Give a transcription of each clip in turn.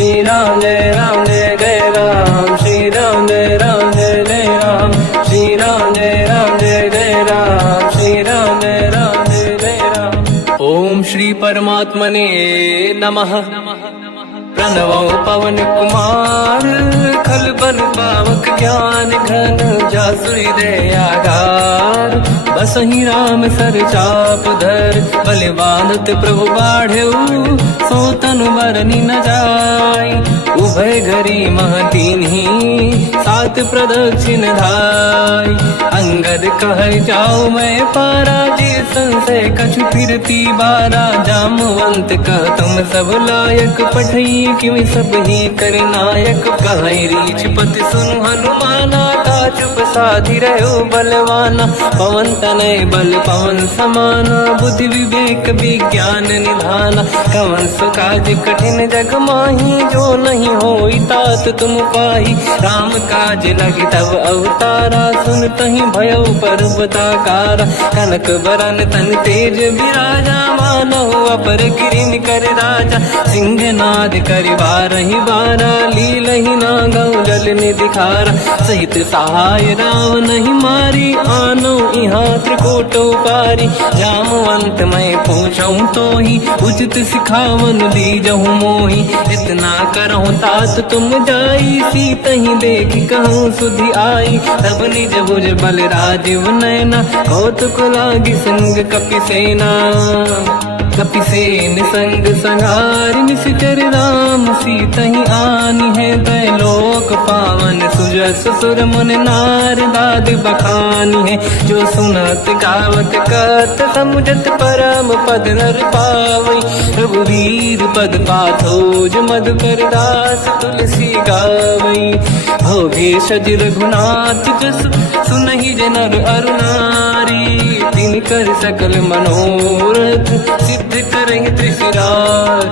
श्री राम जय जय राम, श्री राम जय जय राम, श्री राम जय जय राम, श्री राम जय जय राम। ओम श्री परमात्मने नमः। प्रणवो पवन कुमार, खल बल पावक ज्ञान घन, जासुरी दयागार। बसहि राम सर चाप धर, बलवानत प्रभु बाढ़ऊ, सो तनु मरनी न जाय। उभय घरी मह दीन्ही, सात प्रदक्षिण धाय। अंगद कह जाओ मैं पारा, जे संशय कछु फिरती बारा। जामवंत कह तुम सब लायक, पठई किमि सब ही कर नायक। कहीं रीछ पति सुनु हनुमाना, चुप साधि रहो बलवाना। पवन तनय बल पवन समाना, बुद्धि विवेक विज्ञान निधाना। कवन सो काज कठिन जग माही, जो नहीं होई तात तुम पाही। राम काज लगी तब अवतारा, सुन तहि भयउ पर्वताकारा। कनक बरन तन तेज विराजा, मानहु अपर गिरिन कर राजा। सिंहनाद करि बारहि बारा, लीलहि नागौ जल निधिखारा। सहित सहाय राव नहीं मारी, आनो यहाँ त्रिकोटो पारी। जामवंत मैं पूछऊं तो ही, उचित सिखावन दीजहु मोही। इतना करहु तात तुम जाई, सीतहि देखि कहूँ सुधि आई। तब निज भुज बल राजीव नैना, कौतुक लागी संग कपिसेना। कपिसेन संग संहारि, निशिचर राम सीतहि आनी है। दैलोक पावन सुजस सुर मुन नार, दाद बखानी है। जो सुनत गावत कत, समुझत परम पद नर पावई। रघुवीर पद पाथोज, मधुकर दास तुलसी गावई। भोगे सज रघुनाथ जस, सुनहि जनर अरु नारी। तिन कर सकल मनोरथ, सिद्ध करहि त्रिशिरार।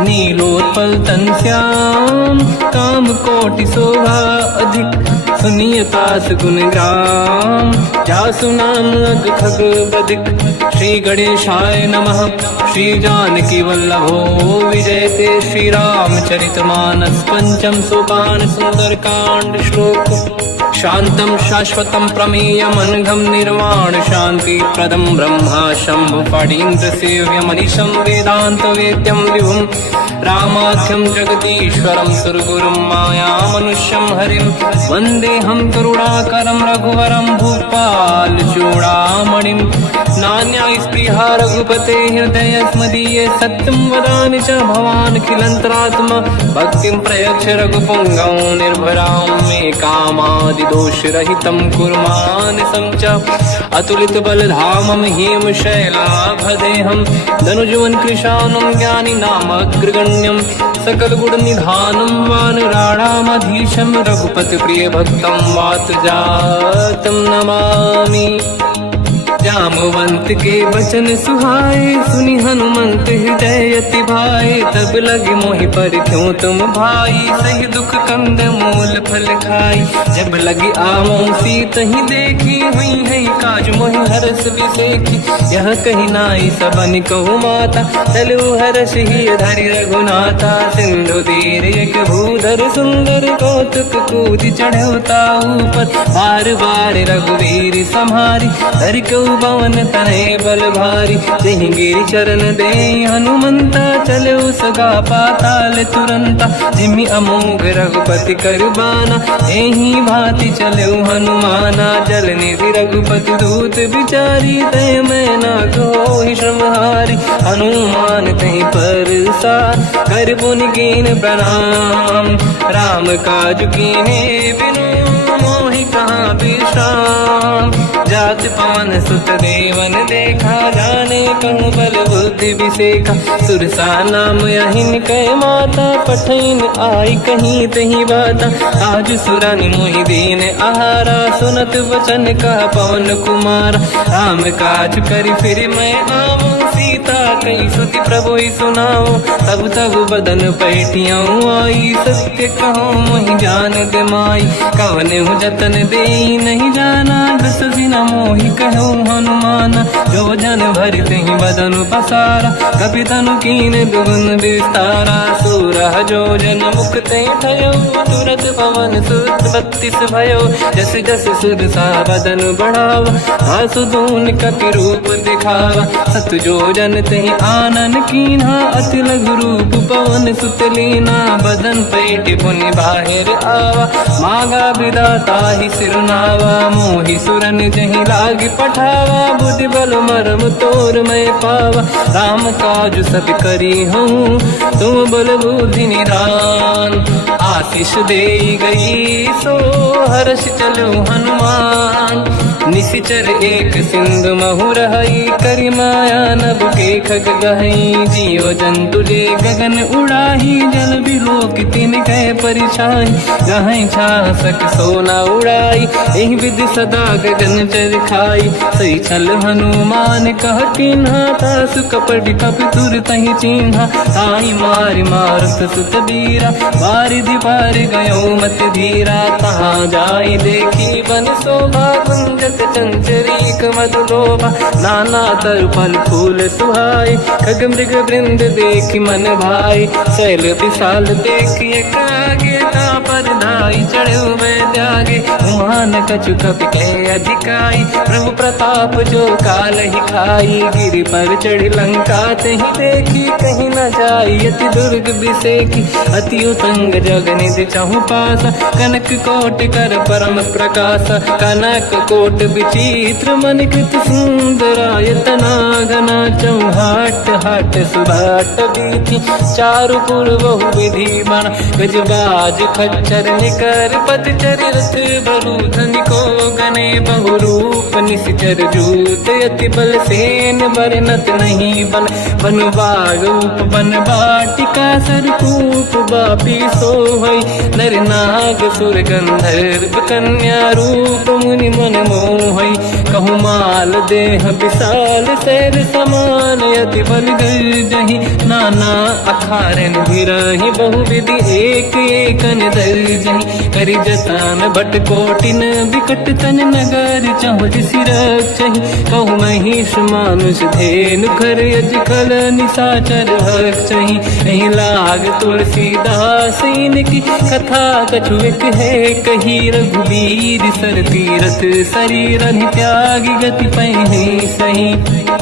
नीलोत्पल तन श्याम, काम कोटि शोभा अधिक। सुनिय पास गुण ग्राम, जासु नाम अग खग बदिक। श्री गणेशाय नमः। श्री जानकी वल्लभो विजयते, श्री रामचरित मानस। पंचम सोपान सुंदर कांड श्लोक। शांतं शाश्वतं प्रमेयम्, अनघं निर्वाण शांति प्रदं। ब्रह्मा शंभु फणीन्द्र सेव्यम्, मनीषं वेदांत वेद्यं विभुम्। रामाख्यं जगदीश्वरं, सुरगुरुं मायामनुष्यं हरिं। वन्देऽहं करुणाकरं रघुवरं, भूपाल चूडामणिं। नान्या स्पृहा रघुपते हृदय स्मदीये, सत्यं वदामि च भवानखिलन्तरात्मा। भक्तिं प्रयच्छ रघुपुङ्गं, निर्भरां मे कामादिदोषरहितं कुर्मानसं च। अतुलित बलधामं हेमशैलाभदेहं, धनुजवन कृशानं ज्ञानी नामग्रगण्यं। सकल गुण निधानं वानराणामधीशं, रघुपति प्रिय भक्तं वात जातं नमामि। जामवंत के वचन सुहाए, सुनि हनुमंत हृदय अति भाए। तब लगे मोहि पर क्यों तुम भाई, सही दुख कंद मूल फल खाई। जब लगी आवों सीतहि देखी, हुई है काज मोहि हरस बिसेखी। यह कही नाई सबन कहु माता, चलु हरष ही धरि रघुनाथा। सिंधु तीर एक भूधर सुंदर, कौतुक कूदि चढ़ौता ऊपर। बार बार रघुवीर सम्हारी, धरि कऊ पवन तनय बल भारी। जहि गिरि चरण दे हनुमंता, चले सगा पाताल तुरंता। जिमि अमोघ रघुपति कर बाना, एहि भांति चले हनुमाना। जल निधि रघुपति दूत बिचारी, तय मैं ना कोहि श्रमहारी। हनुमान तहि परसा, कर पुनि कीन प्रणाम। राम काज कीन्हे बिनु, मोहि कहाँ विश्राम। जात पवन सुत देवन देखा, जाने कहूँ बल बुद्धि विसेखा। सुरसा नाम यहिन कै माता, पठैन आई कहीं तही बाता। आज सुरनि मोहि दीन आहारा, सुनत वचन का पवन कुमार। राम काज करि फिर मैं आवूं, सीता कई सुति प्रभु सुनाओ। तब तब बदन पैठियाँ आई, सत्य कहो मोहि जान दे माई। कवन जतन दे नहीं जाना, दस दिन मोहि कहु हनुमान, जो जन भरते ही बदन पसारा, कपि तनु कीन दुगुन विस्तारा। सूरह जो जन मुख ते भयो, तुरत पवन सुत 32 भयो। जस जस सुध सा बदन बढ़ावा, आसु दून कपि रूप दिखावा। सत जो जन ते आनन कीन्हा, अति लघु रूप पवन सुत लीना। बदन पेट पुनि बाहिर आवा, मांगा विधाता ही सिरनावा। मोहि सुरन जहि लाग पठावा, बुद्धि बल मरम तोर मैं पावा। राम काज सब करी हूँ, तुम बल बुद्धि निधान। आशीष दे गई सो हर्ष चलो हनुमान। निशिचर एक सिंधु महु रहई, करि माया नभ के खग गहई। जीव जंतु ले गगन उड़ाही, जल बिलोक तिन कह परिछाई। गहई छासक सोना उड़ाई, एहि विधि सदा गगन चर खाई। सही छल हनुमान कह किन्हा, तासु कपट कपि तुर तहि चिन्हा। ताई मारि मारुत सुत बीरा, बारिधि पार गयो मत धीरा। तहाँ जाई देखी बन शोभा, कुंजत चंचरीक मधुलोभा। नाना तर फल फूल सुहाई, खग मृग वृंद देखि मन भाई। शैल विशाल देखिए कागे, पर धाई चढ़ो मैं त्यागे। उमान कछु कपि के अधिकाई, प्रभु प्रताप जो काल ही खाई। गिरि पर चढ़ी लंका ते ही देखी, कहीं न जाई अति दुर्ग बिसेकी। अति उतंग जग निधि चहु पासा, कनक कोट कर परम प्रकाश। कनक कोट विचित्र मन कृत सुंदरायतना घना। चौहाट हाट सुभाट बीथी, चारु पुर बहु विधि बना। गजबाज खच्चर निकर पतचर, रथ बरु धनिको गने बहु रूप। निशिचर जूत अति बल सेन, बरनत नहीं बन। बन बाग रूप बन बाटिका, सरकूप बापी सोहई। नर नाग सुर गंधर्व कन्या, रूप मुनि मन मोहई। कहु माल देह विशाल, शैल समान अति बल गर्जहि। नाना अखारन भिरहि, बहु विधि एक एकन दर्जहि। करि जतन भट कोटिन, विकट तन नगर चहु जिसि रक्षहि। कहु महिष मानुष धेनु, खर यज खल निशाचर भक्षहि। एहि लाग तुलसीदास इनकी, कथा कछु एक है कही। रघुबीर सर तीरथ शरीर, त्यागी गति पहि सही।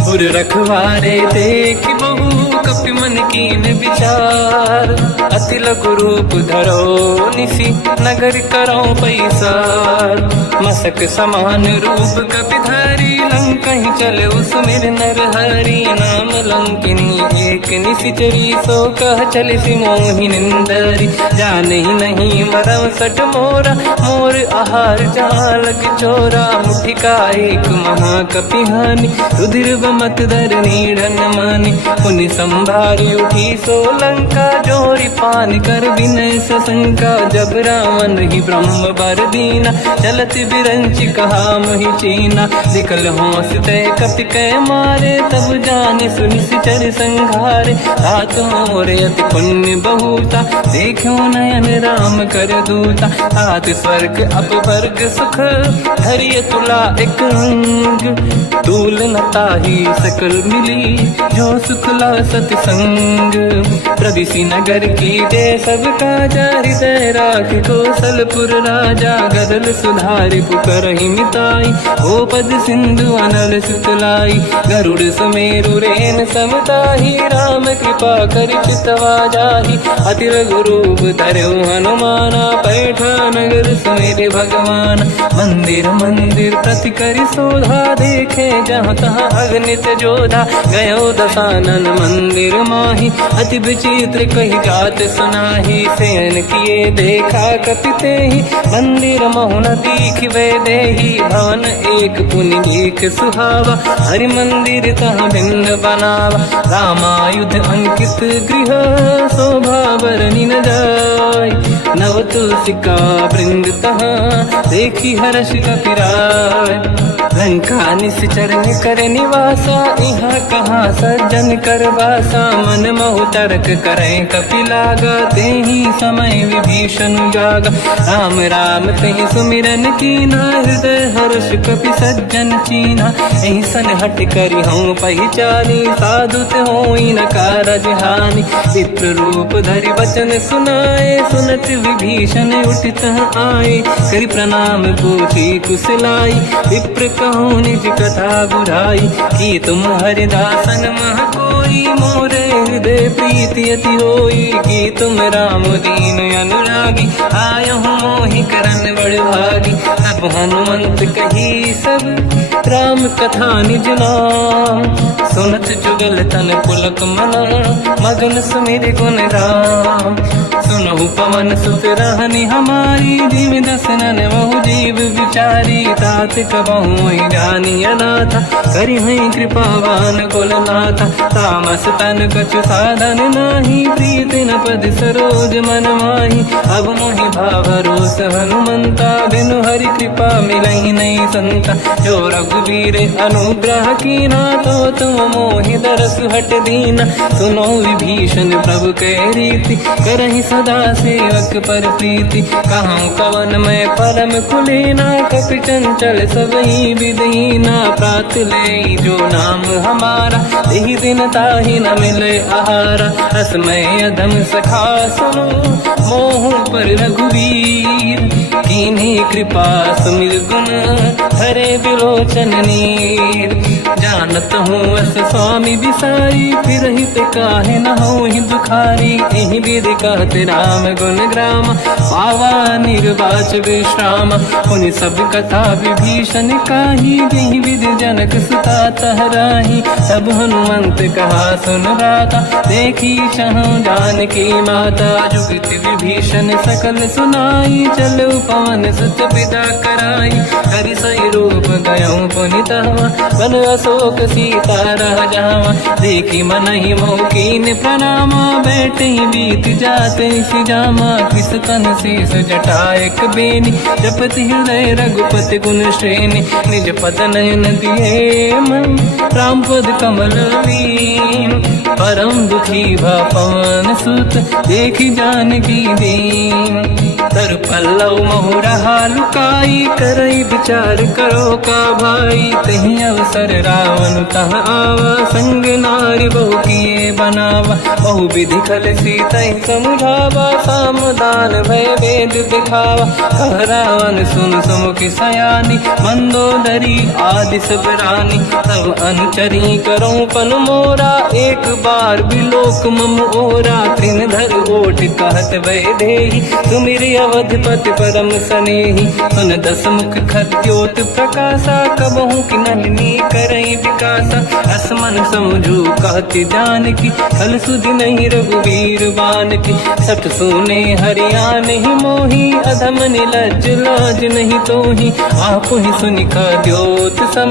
उर रखवारे देख बहु, कपि मन कीन विचार। अति लघु रूप धरो निसी, नगर करो पैसार। मसक समान रूप कपि धारी, लंका ही चले उसमें नर हरि। नाम लंकिनी एक निशिचरी, सो कह चले सि मोहि निंदरी। जान ही नहीं मरम सट मोरा, मोर आहार जालक चोरा। मुठिका एक महाकपि हानि, रुधिर बमत धर नीढ़न मानि। पुनि संभारी उठी सो लंका, जोरी पान कर विनय सशंका। जब रावण ही ब्रह्म बर दीना, चलत बिरंच कहा मोहि चीना। निकल होश तय कपि कै मारे, तब जाने सुनिश्चर संघारे। तात मोर अति पुण्य बहुता, देखो नयन राम कर दूता। तात स्वर्ग अपवर्ग सुख, धरिय तुला एक अंग। तूल न ताहि सकल मिली, जो सुखला सतसंग। प्रदिशि नगर की जय सब काजा, हृदय राख कौशलपुर राजा। गदल सुधारि पुकारहि मिताई, ओ पद सिंधु अनल सुतलाई। गरुड़ सुमेरु रेन समताहि, राम कृपा कर चितवा जाहि। अति लघु रूप धरौ हनुमाना, पैठा नगर सुमेरे भगवान। मंदिर मंदिर प्रति करि शोधा, देखे जहाँ तहाँ अगणित जोधा। गयो दशानन मंदिर माहि, अति विचित्र कही जात सुनाहि। शयन किए देखा कपि तेहि, मंदिर महु न दीखिबे देहि। भवन एक पुनि देख सुहावा, हरि मंदिर तहाँ भिन्न बनावा। रामायुध अंकित गृह, शोभा बरनि न जाय। नव तुलसिका वृंद तहाँ, देखी हर्ष कपि राय। लंका निश्चर कर निवासा, यहाँ कहाँ सज्जन कर वासा। मन महु तर्क करें कपिलागा, ते ही समय विभीषण जागा। राम राम तेहि सुमिरन कीना, हृदय हर्ष कपि सज्जन चीन्हा। ऐसन हट करि हूँ पहिचानी, साधु ते होई न कारज हानि। विप्र रूप धरि वचन सुनाए, सुनत विभीषण उठित आए। करि प्रणाम पूछी कुशलाई, विप्र कहूँ निज कथा बुझाई। कि तुम हरिदासन मह कोई, मोरे हृदय प्रीति अति होई। कि तुम राम दीन अनुरागी, आयहु मोहि करन बड़ भागी। तब हनुमंत कही सब राम कथा निज नाम, सुनत जुगल तन पुलक मना, मगन सुमिर गुण राम। सुनहु पवन सुत रहनी हमारी, जीव दसनन बहु जीव विचारी। तात कबहु जानी अनाथा, करि हैं कृपावान कुलनाथा। तामस तन कछु साधन नाही, प्रीत न पद सरोज मन माही। अब मोहि भावरोस हनुमंता, बिनु हरि कृपा मिलहि नहीं संता। जो रघुवीर अनुग्रह कीना, तो तुम मोहि दरस हट दीना। सुनो विभीषण प्रभु के रीति, करहि सदा सेवक पर प्रीति। कहूँ कवन मैं परम कुलीना, कपि चंचल सबही विदहीना। प्रात ले जो नाम हमारा, यही दिन ताहि न मिले आहारा। असमय अधम सखा सुनो, मोह पर रघुवीर। कीन्ही कृपा सुमिर गुण, हरे बिलोचन नीर। जानत हूँ अस स्वामी बिसारी, फिर हित काहे न होहि दुखारी। एहि विधि कहते राम गुण ग्राम, पावा निर्वाच विश्राम। पुनि सब कथा विभीषण काही, जेहि विधि जनक सुता तहराही। तब हनुमंत कहा सुन राता, देखी चहु जानकी माता। जुगति विभीषण सकल सुनाई, चलो पवन सुत पिता कराई। हरि सही रूप गयऊँ पुनितवा, बन अशोक सीता रह जावा। देखी मनहि मोह कीन प्रणामा, बैठे ही बीत जाते सिजामा। किस तन शेष जटायक बेनी, जपति हृदय रघुपति गुण श्रेणी। निज पद नयन दिए मन, राम पद कमल लीन। परम दुखी भा पवन सुत, देखी जानकी दीन। तर पल्लव महु रहा लुकाई, करई विचार करो का भाई। तहि अवसर रावण तह आवा, संग नारी बहु किए बनावा। बहु विधि खल सीतहि समुझावा, सामदान भय वेद दिखावा। कह रावण सुन सुमुखि सयानी, मंदोदरी आदि सब रानी। तब अनुचरी करो पन मोरा, एक बार बिलोक मम ओरा। तृण धर ओठ कहत भय देहि, सुमिरि अवधपति परम सनेहि। सुन दस मुख खद्योत प्रकाशा, कबहु कि नलिनी करई विकासा। असमन समझू कहति जानकी, खल सुधि नहीं रघुवीर बानकी। सठ सुने हरिया नहीं मोही, अधम निलज्ज लाज नहीं तोही। आपु ही सुनि खद्योत सम,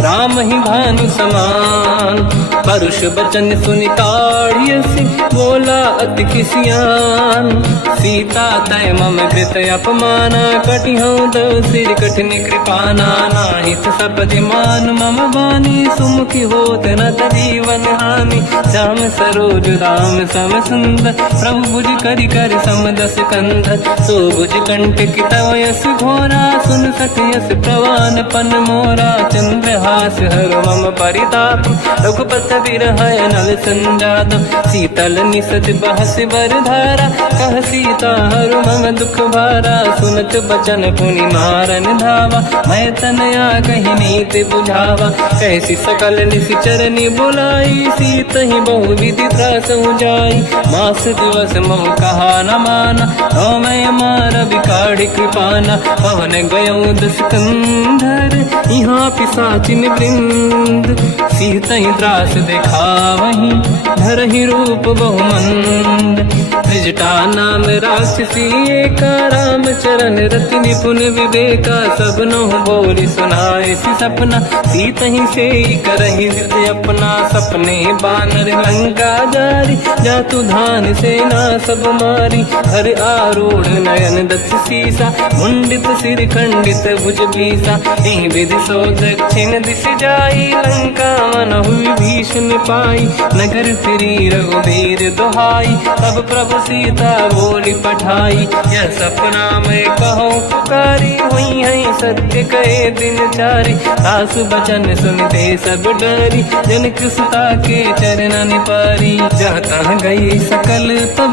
राम ही भानु समान। परुष बचन सुनि ताड़ियसि, बोला अति किसियान। सीता तय मम कृत अपमाना, कटिहऊँ दो सिर कठिन कृपाना। नाहित सपदि मान मम बानी, सुमुखी होत न जीवन हानि। श्याम सरोज राम सम सुंदर, प्रभु भुज करि कर सम दस कंधर। सो भुज कंटक तव यस घोरा, सुन सत यस प्रवान पन मोरा। चंद्रहास हर मम परिताप, रघुपत विरह नल संजात। शीतल निसत बहस बर धारा, कह सीता हर मम दुख भारा। सुनत बचन पुनि मारन धावा, मैं तनया कही नीति बुझावा। कैसी सकल निश्चरनि बुलाई, सीत ही बहु विधि त्रास जाई। मास दिवस मोह कहा न माना, तो मैं मार बिकाढ़ कृपाना। पवन गयऊँ दस कंधर, यहाँ पिशाचिन वृंद। सीत ही त्रास दिखावहीं, धरहि रूप बहुमंद। त्रिजटा नाम राक्षसी एका, राम चरण रति निपुण विवेका। सब नहुँ बोली सुनाए सि सपना, सीत ही से करहि हृदय अपना। सपने बानर लंका जारी, जातु धान सेना सब मारी। हर आरूढ़ नयन दस सीसा, मुंडित सिर खंडित भुज बीसा। एहि विधि सो दक्षिण दिश जाई, लंका मनहु विभीषण पाई। नगर फिरी रघुबीर दुहाई, तब प्रभु सीता बोली पठाई। यह सपना मैं कहूँ पुकारी, हुई है सत्य कहे दिन चारी। सास बचन सुनते सब डरी, जनक सुता के चरणन पारी। जहाँ तहाँ गई सकल तब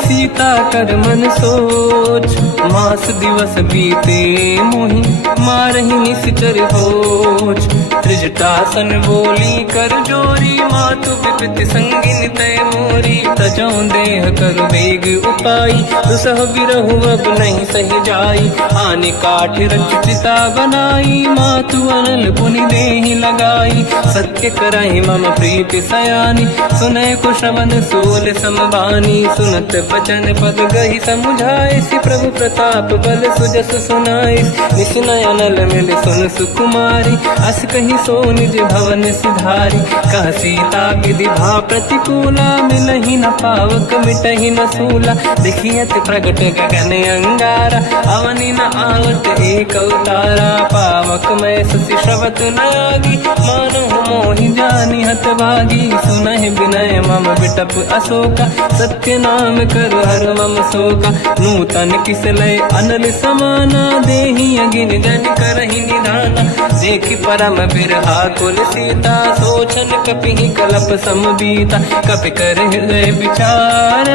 सीता कर मन सोच। मास दिवस बीते मोहि मारहि निश्चर होच। त्रिजटासन बोली कर जोरी, मातु विपति संगिन तय मोरी। तजौ देह कर वेग उपाई, दुसह बिरहु अब नहीं सही जाई। आने काठ रचिता बनाई, मातु अनल पुनि देहि लगाई। सत्य करहि मम प्रीति सयानी, सुनय कुशवन सोल समबानी। सुनत बचन पद गहि समुझाए, सि प्रभु प्रताप बल सुजस सुनाई। निसुनय अनल मिल सुन सुकुमारी, अस कहि सो निज भवन सिधारी। कह सीता विधि भा प्रतिकूला, मिलहि न पावक मिटहि न सूला। देखियत प्रगट गगन अंगारा, अवनि न आवत एक अवतारा। पावक मैं ससि श्रवत न आगी, मानहु मोहि जानि हत भागी। सुनहि विनय मम बिटप अशोका, सत्य नाम कर हर मम शोका। नूतन किस लय अनल समाना, देहि अगिन जन करहि निधाना। देखि परम बिरहा कुल सीता, सोचन कपिहि कलप समबीता। कपि कर हृदय विचार,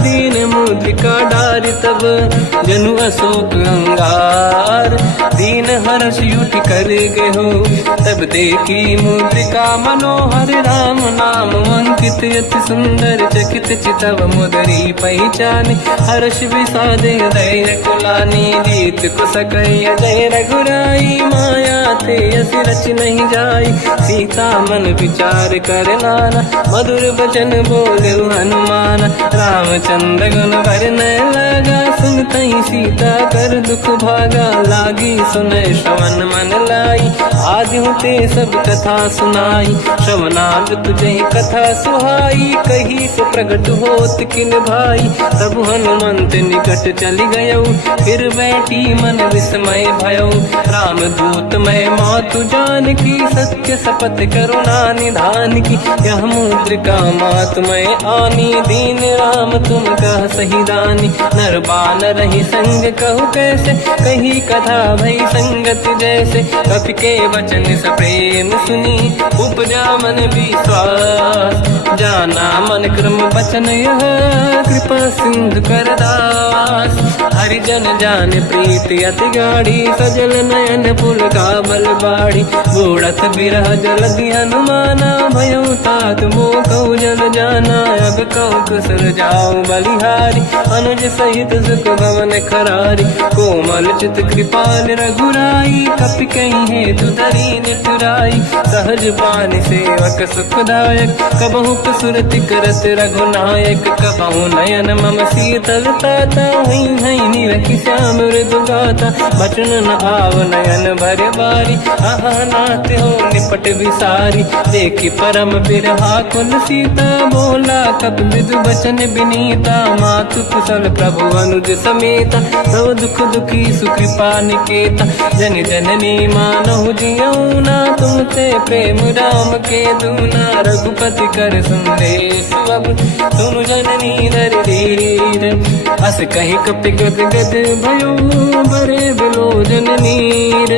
दीन मुद्रिका डारि तब जनु अशोक अंगार। दीन हर्ष युति कर गेहु, तब देखी मुद्रिका मनोहर। राम नाम अंकित अति सुंदर, चकित चितव मुदरी पहचान। हर्ष विषादे हृदय कुलानी, जीत कुसकय जय रघुराई। माया ते अस रच नहीं जाई, सीता मन विचार कर नाना। मधुर बचन बोले हनुमान, रामचंद्र गुण वर्णय लगा। सुनतहि सीता कर दुख भागा, लागी सुनय श्रवण मन लाई। आदि होते सब कथा सुनाई, श्रवणार्थ तुझे कथा सुहाई। कही से प्रगट होत किन भाई, तब हनुमंत निकट चली गयो। फिर बैठी मन विस्मय भयो, राम दूत मैं मातु जान की। सत्य शपथ करुणा निधान की, यह मुद्रिका मातु मैं आनी। दीन राम तुम कह सही दानी, नर बानर ही संग कहु कैसे। कही कथा भई संगत जैसे, कपि के वचन सप्रेम सुनी। उपजा मन विश्वास, जाना मन क्रम वचन यह। कृपा सिंधु कर दास, हरिजन जान प्रीति अति गाढ़ी। सजल नयन पुल का बल बाढ़ी, बूढ़त बिरह जलधि हनुमाना। भयो तात मोह कहु जल जाना, अब कहु कुशल जाऊ बलिहारी। अनुज सहित सुख भवन करारी, कोमल चित कृपाल रघुराई। कपि कहीं हेतु धरी निठुराई, सहज पानि सेवक सुखदायक। कबहु कसुरति करत रघुनायक, कबहु नयन मम शीतल ताता। हुई है निरखि श्याम मृदु गाता, बचन न आव नयन भर बारी। आहा नाथ हो निपट विसारी, देखि परम बिरहा कुल सीता। बोला कपि मृदु बचन बिनीता, मातु कुशल प्रभु अनुज समेता। सब दुख दुखी सुकृपा निकेता, जन जननी मानहु जियौना। तुमसे प्रेम राम के दूना, रघुपति कर संदेश अब सुनु जननी नर धीर। अस कहि कपि गद गद भयो, बरे बिलोचन नीर।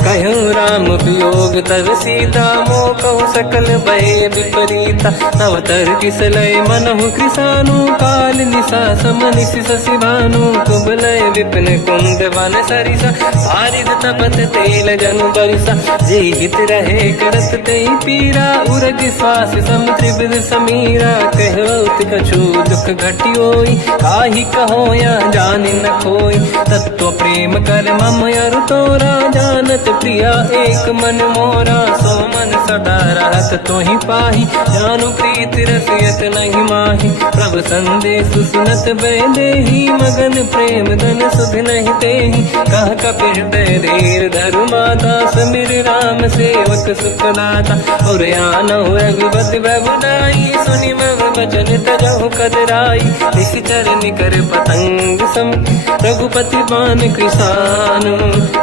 कहूँ राम वियोग तब सीता, मोह कहु सकल भय विपरीता। तव तर किस लय मनहु कृसानु, काल निशा समनिश शशि भानु। कुबलय विपिन कुंद वन सरिसा, बारिद तपत तेल जनु बरिसा। जे हित रहे करत ते पीरा, उरग श्वास सम त्रिविध समीरा। कहत कछु दुख घटियोई, काहि कहो या जानि न खोई। तत्व प्रेम कर मम अरु तोरा, जानत प्रिया एक मन मोरा, सो मन सदा रहत तो ही पाही, जानु प्रीत रसियत नहीं माही। प्रभु संदेश सुनत बैदेही, मगन प्रेम धन सुध नहीं तेही। कह कपि हृदय धीर धरु माता, समिर राम सेवक सुखदाता। और आनहु रघुपति बहुदाई, सुनि मम वचन तजहु कदराई। निश्चर निकर पतंग सम, रघुपति बान कृसानु।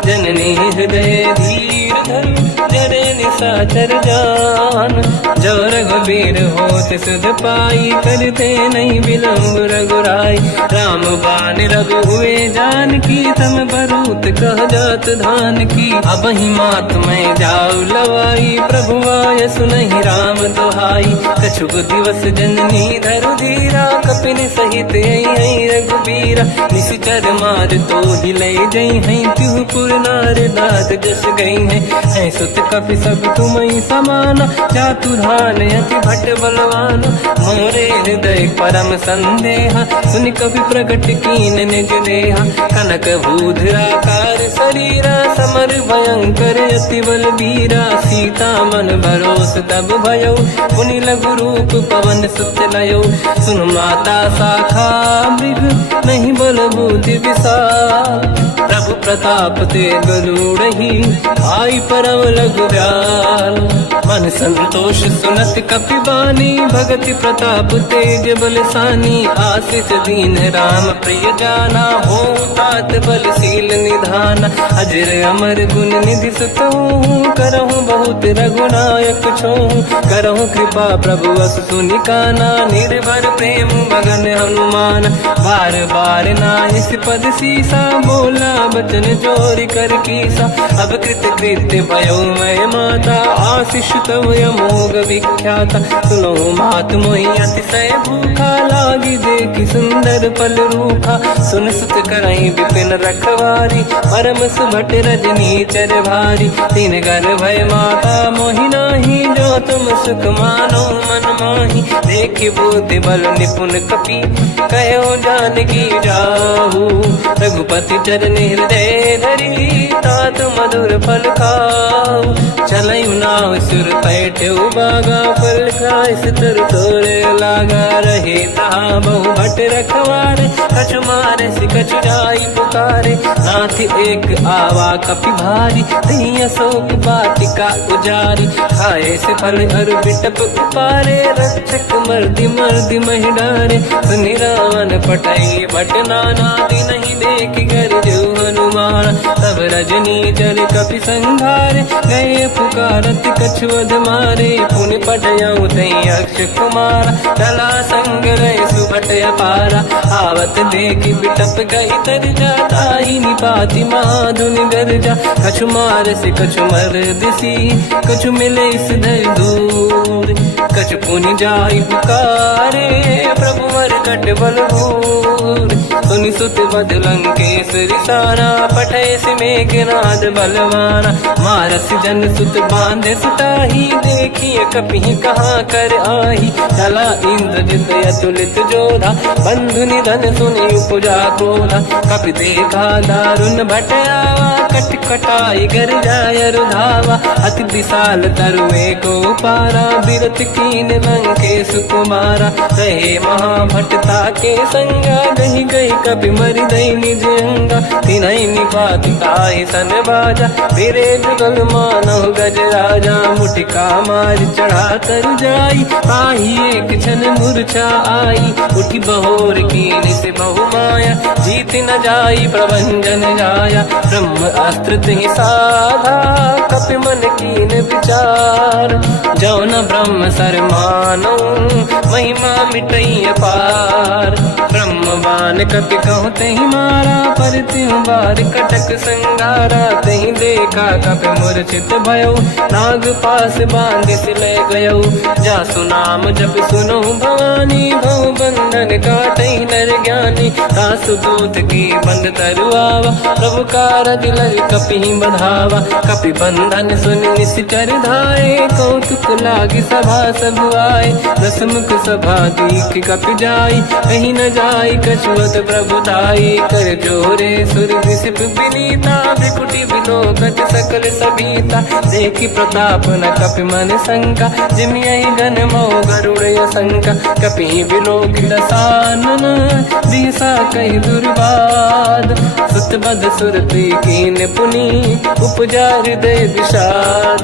जननी हृदय धीर धरु, जरे निशाचर जान। जो रघुबीर होत सुध पाई, करते नहीं विलम्ब रघुराई। राम बान रघु हुए जानकी, तम बरूत कह जात धान की। अब ही मात मैं जाऊ लवाई, प्रभु आय सुनहि राम दोहाई। कछुक दिवस जननी धरु धीरा, कपिन सहित आई रघुबीरा। निश्चर मार तो ही ले जई हैं, त्युह पुर नार दाद जस गई हैं। सुत कपि सब तुमहि समाना, जातु धान अति भट बलवान। मोरे हृदय परम संदेहा, सुनि कपि प्रगट कीन निज देहा। कनक भूधराकार शरीरा, समर भयंकर अति बलबीरा। सीता मन भरोस तब भयो, पुनि लघु रूप पवन सुत लयो। सुन माता शाखा मृग, नहीं बल बुद्धि विशाल। प्रभु प्रताप ते गरुड़हि, आई परम लघु दयाल। मन संतोष सुनत कपि बानी, भगति प्रताप तेज बलसानी। आशीष दीन राम प्रिय जाना, हो तात बलशील निधान। अजर अमर गुण निधि सुतहु, करहु बहुत रघुनायक छोहु। करहु कृपा प्रभु अस सुनि काना, निर्भर प्रेम मगन हनुमान। बार बार नाहिस पद सीसा, बोला बचन जोरि कर कीसा। अब कृत कृत्य भयो मैं माता, आशीष तव अमोघ विख्याता। सुनो मात मोहि अतिशय भूखा, लागी देखि सुंदर फल रूखा। सुन सुत करहि विपिन रखवारी, परम सुभट रजनी चर भारी। तीन घर भय माता मोहि नाही, जो तुम सुख मानो मन माही। देखि बुद्धि बल निपुण कपि, कहो जानकी जाहू। रघुपति चरण हृदय धरी, तात मधुर फल खाऊ। चलऊ नाव सुर पैठ उबागा, फल खाय सितर तोरे लागा। रहे तहाँ बहु भट रखवारे, कछु मारे सि कछु जाई पुकारे। नाथ एक आवा कपि भारी, दही अशोक वाटिका उजारी। खाए से फल अर बिटप उपारे, रक्षक मर्दि मर्दि महि डारे। सुनि रावण पटई भट नाना, नहीं देख कर जो हनुमान। तब रजनी जल कपि संघारे, गए पुकारत कछुअध मारे। पुनि पटयऊ तई अक्ष कुमारा, चला संग रहे सुभट अपारा। आवत देखि बिटप गई तरजा, ताहि निपाति माधुनि गरजा। कछु मार से कछु मर दिसी, कछु मिले इस धर दूर। कछु पुनि जाई पुकारे, प्रभु मरकट बलभूर। सुनि सुत बद लंकेश्वरी सारा, पठय से मेघनाद बलवाना। मारस जन सुत बांधे सुताही, देखिए कपि कहाँ कर आही। चला इंद्रजित अतुलित जोधा, बंधु निधन सुनि उपजा क्रोधा। कपि देखा दारुण भट आवा, कट कटाई गर जाय रुधावा। अति विशाल तरुए को पारा, बिरत कीन लंकेश कुमारा। रहे महाभटता के संगा, गही गई कपि मरि दई निज अंगा। तिन्हि निपाति ताहि सन बाजा, फिरे जुगल मानव गज राजा। मुटिका मार चढ़ा तर जाई, पाही एक क्षण मूर्छा आई। उठी बहोर कीन से बहु माया, जीत न जाई प्रभंजन जाया। ब्रह्म अस्त्र तिहि साधा, कपि मन कीन विचार। जो न ब्रह्म सर मानो, महिमा मिटई अपार। ब्रह्मवान कपि कहु तहि मारा, पर त्यों बार कटक संगारा। तहि देखा कपि मूर्छित भयो, नाग पास बांध सिले गयो। जासु नाम जप सुनो भवानी, भव बंधन काटहि नर ज्ञानी। दास दूत की बंद तरुआवा, प्रभु कारज लग कपि बधावा। कपि बंधन सुन निश्चर धाये, कौतुक लागी सभा सब आए। दसमुख सभा दीख कपि जाई, कहीं न जाई कछुअत प्रभु दाई। कर जोरे सुर विसिप विनीता, विकुटी विलोकत सकल सबीता। देखी प्रताप न कपि मन शंका, जिमियहि गण मोह गरुड़ असंका। कपि विलोकित सानन, दिशा कहि दुर्बाद। सुत बद सुरति कीन पुनि, उपजा हृदय विषाद।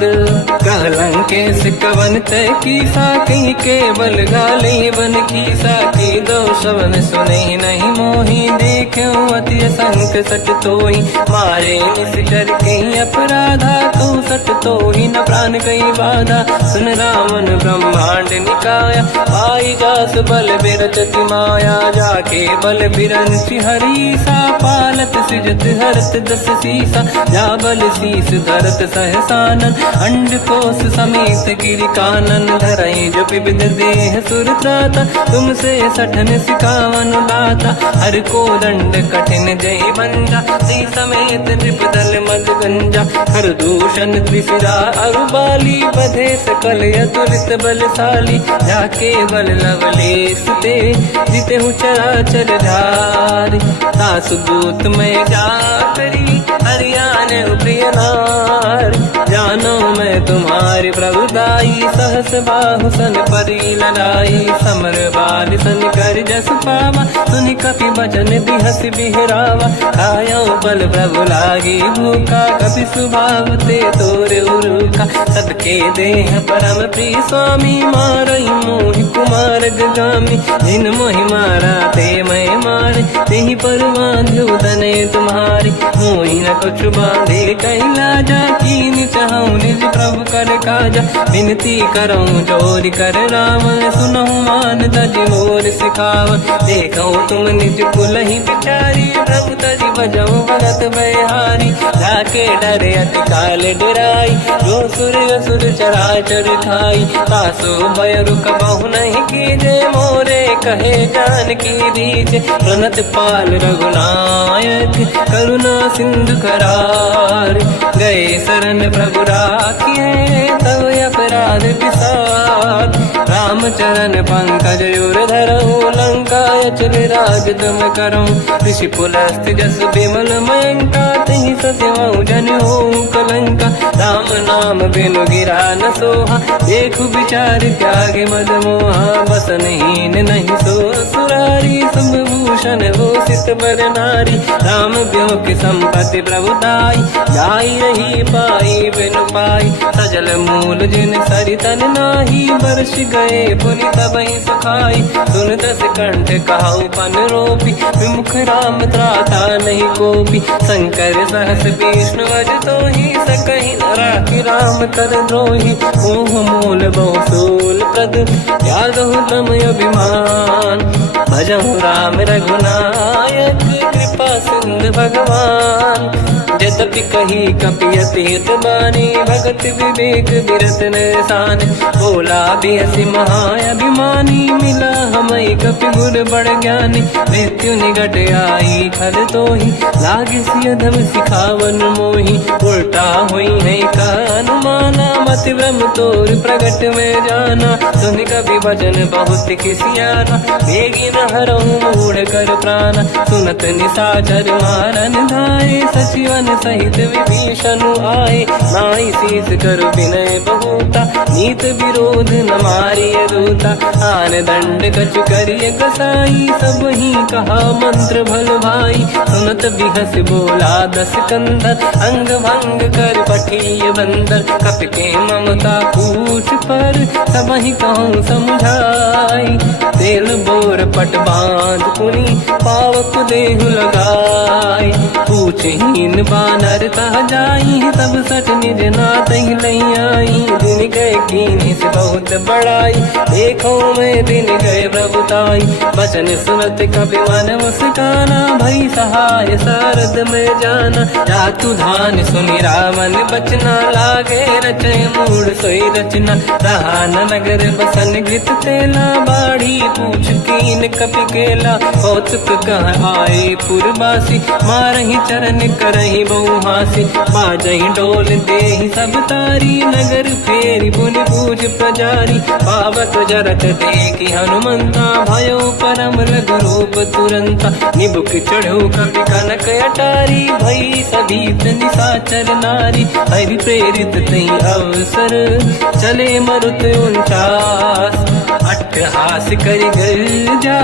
कहलंकेश कवन तय कीसा, कहीं केवल गाले बन कीसा। की दो शवन सुने नहीं मोही, देख्यो अति असंक सट तोहि। मारे निश्चर कहीं अपराधा, तो सट तोहि न प्राण कहीं बाधा। सुन रावण ब्रह्मांड निकाया, पाई जास बल बिरचति माया। जाके बल बिरंचि हरीसा, पालत सृजत हरत दस सीसा। जा बल शीस धरत सहसानन, अंड कोश समेत गिरि कानन। धरई जो विविध देह सुर त्राता, तुमसे सठन सिखावन दाता। हर को दंड कठिन जय बंजा, सी समेत नृपदल मद गंजा। हर दूषण त्रिशिरा अरुबाली, बधे सकल अतुलित बलशाली। जाके बल लवलेश ते, जिते हूँ चराचर धारी। दास दूत में जा करी, हरियाण प्रिय नार। जानो मैं तुम्हारी प्रभुदाई, सहस बाहु सन परी लड़ाई। समर बाल सन कर जस पावा, सुनि कपि बचन बिहस बिहरावा। खायो बल प्रभु लागी भूखा, कपि स्वभाव ते तोरे उरुखा। सबके देह परम प्रिय स्वामी, मारई मोहि कुमार गगामी। जिन मोहि मारा ते मैं मारे, तेहि पर बांधो दने तुम्हारी। मोहि न कुछ बांधे कैलाजा, कीन चाहूं निज प्रभु कर काजा। विनती करऊं जोरि कर रावण, सुनहु मान तज मोर सिखावन। देखो तुम निज कुल ही बिचारी, प्रभु तज बजऊ भगत बहारी। जाके डरे अति काल डराई, जो सुर असुर चराचर खाई। तासो भय रुक बहु नहीं कीजे, मोरे कहे जान की दीजे। प्रणत पाल रघुनायक, करुणा सिंधु करार। गए शरण प्रभु राखिए, तब अपराध विसार। रामचरण पंकज उर धरऊं, लंका अचल राज तुम करऊं। ऋषि पुलस्त जस विमल मयंका, तिहि ससेवऊं जन होऊं कलंका। राम नाम बिनु गिरा न सोहा, देखु विचार त्यागे मद मोहा। बसनहीन नहीं सो सुरारी, शुभ भूषण हो सित बर नारी। राम ब्यों की संपत्ति प्रभुताई, जाई रही पाई बिनु पाई। सजल मूल जिन सरितन नाही, बरस गए पुनि तबहि सुखाई। सुन दस कंठ कहाऊ पन रोपी, विमुख राम त्राता नहीं कोपी। शंकर सहस विष्णु अज तोहि, सकहि न राखि राम कर द्रोही। मोह मूल बहु सूल प्रद, त्यागहु तम अभिमान। भजहु राम रघुनायक, कृपा सिंधु भगवान। यद्यपि कही कपि अतीत बानी, भगत विवेक विरत निशान। बोला बिहसि महाअभिमानी, मिला हमई कपि गुर बड़ ज्ञानी। मृत्यु निकट आई खल तोहि, लागे सियधम सिखावन मोहि। उल्टा हुई है का अनुमाना, मति ब्रह्म तोर प्रगट में जाना। सुन कपि भजन बहुत किसियाना, बेगी न हरऊं मूढ़ कर प्राण। सुनत निशाचर मारन धाये, सचिवन सहित विभीषण आए। नाई शीस कर विनय बहुता, नीत विरोध न मारिय दूता। आन दंड कछु करिय कसाई, सब ही कहा मंत्र भल भाई। सुनत बिहस बोला दस कंदर, अंग भंग कर पठिय बंदर। कपि के ममता पूछ पर, सब ही कहूँ समझाई। तेल बोर पट बांध पुनि, पावक देहु लगाई। पूछहीन बात नर तह जाई, सब सट निज नाथ ही लई आई। दिन गए कीनी से बहुत बड़ाई, देखो मैं दिन गए प्रभुताई। बचन सुनत कपि मन मुस्काना, भई सहाय सारद में जाना। जातु धान सुनि रावण बचना, लागे रचे मूड सोई रचना। रहा न नगर बसन गीत तेला, बाढ़ी पूछ कीन कपि केला। कौतुक कह आए पुरवासी, मारही चरण करही बहु हासी। बाजही डोल देहि सब तारी, नगर फेरी पुनि पूछ प्रजारी। पावक जरत देखी हनुमंता, भयो परम रघुरूप तुरंता। निबुक चढ़ो कपि कनक अटारी, भई सभीत निशाचर नारी। हरि प्रेरित तई अवसर, चले मरुत 49। अट्टहास करि गर्जा,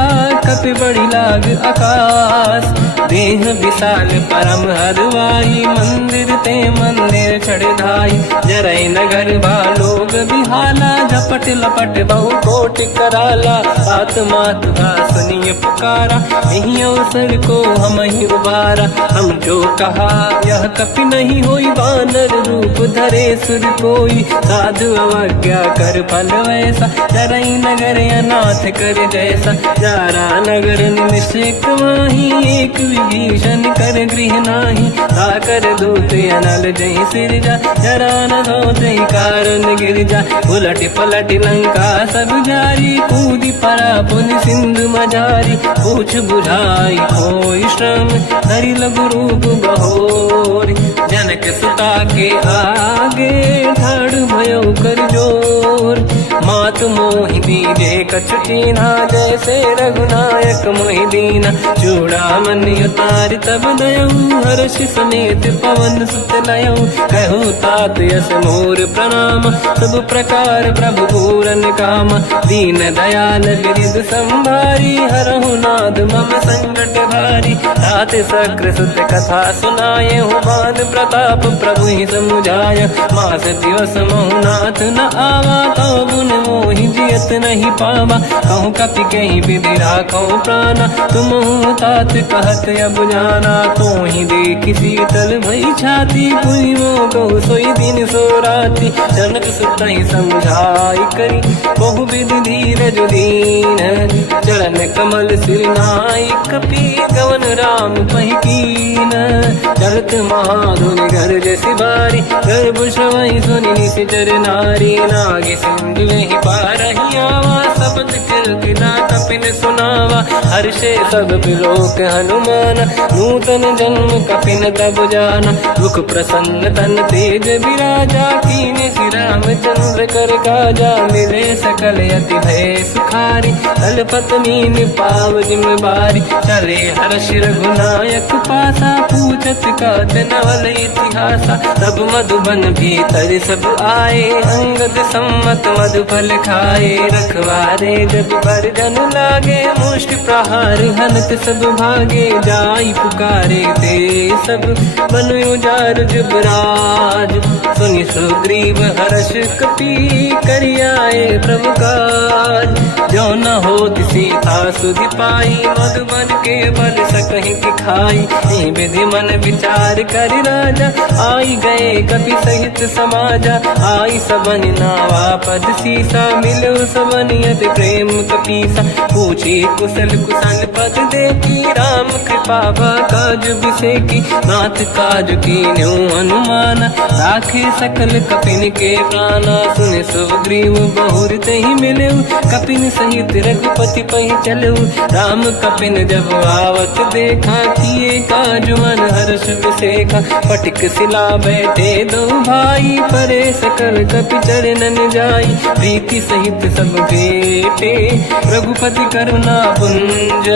कपि बड़ी लाग आकाश। देह विशाल परम हरवाई, मंदिर ते मंदिर चढ़ धाई। जरई नगर बालोग बिहाला, झपट लपट बहु कोट कराला। आत्मात का सुनिय पुकारा, यही अवसर को हम ही उबारा। हम जो कहा यह कपि नहीं होई, वानर रूप धरे सुर कोई। साधु अवज्ञा कर फल वैसा, जरई नगर अनाथ कर जैसा। जारा नगर निमिषेक माही, एक विभीषण कर गृह नाही। ताकर दूत अनल जय सिरजा, जरा न होते कारण गिर जा। उलट पलट लंका सब जारी, कूदी परा पुन सिंधु मजारी। पूछ बुझाई कोई श्रम, धरि लघु रूप बहोरी। जनक सुता के आगे, ठाड़ भयो कर जोर। मात मोहि दीजे कछु कीन्हा, जैसे रघुनायक मोहि दीना। चूड़ामणि उतारि तब दयऊ, हर्ष समेत पवन सुत लयऊ। कहु तात यस मोर प्रणाम, सब प्रकार प्रभु पूरन काम। दीन दयाल बिरिद संभारी, हरहु नाद मम संकट भारी। तात सक्र सुत कथा सुनाए, हुमान प्रताप प्रभु ही समुझाय। मास दिवस महु नाथ न आवा, तौ गुण मोहि जियत नहीं पावा। कहूँ कपि कहीं विधि राखो प्राणा, तुम तात कहत अब जाना। तो ही देखी शीतल भई छाती, पुनि मोह कहु सोई दिन सो राति। जनक सुत ही समझाई करी, बहु विधि धीरज दीन। चरण कमल सिर नाई, कपि गवन राम पहि कीन। चलत महाधुनि गर्ज सिबारी, गर्भ श्रवई सुनि निशिचर नारी। नागे सिंधु ही पारही आवा, शब्द कीर्तना कपिन सुनावा। हर्षे सब बिलोक हनुमान, नूतन जन्म कपिन तब जाना। मुख प्रसन्न तन तेज विराजा, कीने श्री रामचंद्र कर काजा। मिले सकल यति भय सुखारी, तलपत मीन पाव जिम बारी। चले हर्ष रघुनायक पासा, पूछत कात नवल इतिहासा। तब मधुबन भीतर सब आए, अंगद सम्मत मधुफल खाए। रखवारे जब पर जन लागे, मुष्टि प्रहार हनत सब भागे। जाई पुकारे ते सब, मन उजार जुबराज। सुनि सुग्रीव हर्ष कपि, करियाए प्रभु काज। जो न होत सीता सुधि पाई, मधुबन के बल सकहि दिखाई। विधि मन विचार कर राजा, आई गए कपि सहित समाजा। आई सबन नावा पद सीसा, मिलो सबन यत प्रेम कपीसा। पूछी कुशल कुशल पद देखी, राम कृपा काज बिसेकी। नाथ काज कीन्हु हनुमाना, राखे सकल कपिन के प्राणा। सुन सुग्रीव बहुर तहि मिलऊ, कपिन सहित रघुपति पहि चलऊ। राम कपिन जब आवत देखा, किए काज मन हर्ष विसेखा। पटिक सिला बैठे दो भाई, परे सकल कपि चरणन जाई। प्रीति सहित सब बेटे, रघुपति करुणा पुंज।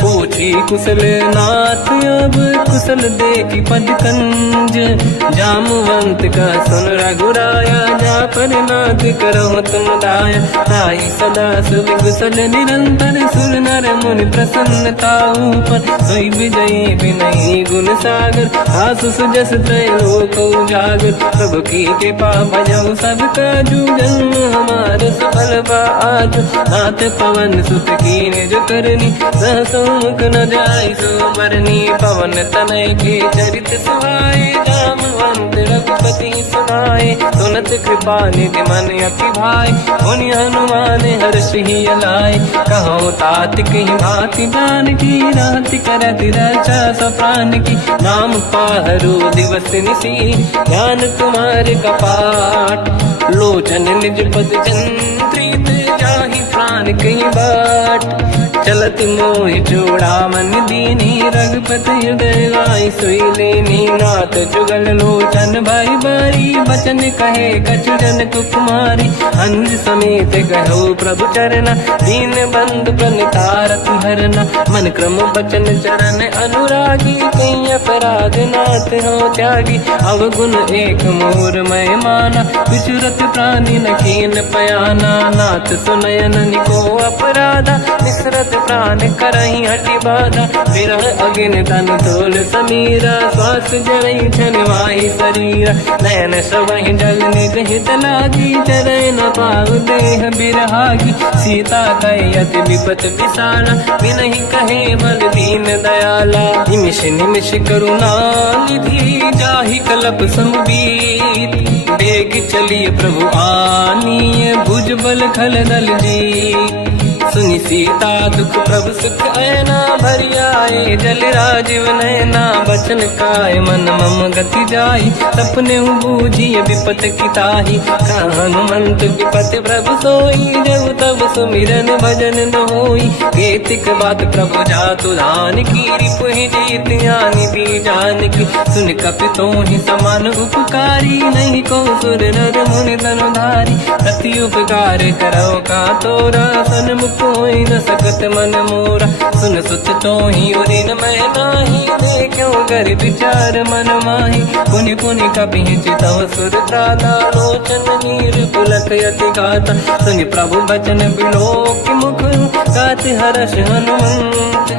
पूछी कुशल नाथ अब, कुशल देखी पद कंज। जामवंत का सुन रघुराया, जा पर नाथ करहु तुम दाया। ताई सदा सुविकुशल निरंतर, सुर नर मुनि प्रसन्नता ऊपर। सोई विजयी विनयी गुण सागर, आसु सुजस त्रैलोक उजागर। प्रभु की कृपा भजऊ सब काजू, जन्म हमार सफल बा आज। नाथ पवन सुत कीन्ह जो करनी, सहसो मुख न जाय सुमरनी पवन तनय के चरित सुहाए जामवंत रघुपति सुनाए सुनत कृपा निधि मन अति भाई मुनि हनुमान हर्ष ही अलाय कहो तात कहीं भांति जान की रात करत रक्षा सप्रान की नाम पाहरो दिवस निसी ध्यान तुम्हारे कपाट लोचन निज पद चंद्रित जाहि प्राण कहीं बाट चलत मोहि चूड़ा मन दीनी रघुपति हृदय लाई सोई लेनी नाथ जुगल लोचन भाई बारी बचन कहे कछु जन कुमारी हंस समेत कहो प्रभु चरना दीन बंधु प्रणितारत हरना मन क्रम बचन चरण अनुरागी कहीं अपराध नाथ हो त्यागी अवगुण एक मोर मैं माना विचुरत प्राणी न कीन पयाना नाथ सुनयन निको अपराधा निसरत प्राण करही हटि बाधा विरह अगिन तन तोल समीरा श्वास जरई छनवाई शरीरा नयन सवहि जल निज हित लागी चरय न पाऊ देह बिरहागी सीता कहि अति विपत विसाला बिनहि कहे बल दीन दयाला निमिष निमिष करुणा निधि जाहि कलप समबीत बेग चलिए प्रभु आनीय भुज बल खल दल जी सुनि सीता दुख प्रभु सुख ऐना भरि आए जल राजीव नैना बचन काय मन मम गति जाई सपने बूझिए विपत किताही हनुमंत विपत प्रभु सोई जब तब सुमिरन भजन न होई केतिक बात प्रभु जातु धान की रिपुहि जीत यानि दी जान की सुन कपि तोहि समान उपकारी नहीं को सुर नर मुनि तनुधारी प्रति उपकार करो का तोरा सन्मुख कोई न सकत मन मोरा सुन सुत तो ही उदिन मैं नाही देखो कर विचार मन माही पुनि पुनि कपि चितव सुर त्राता लोचन नीर पुलक यति गाता सुनि प्रभु बचन बिलोक मुख गाति हर्ष हनुमंत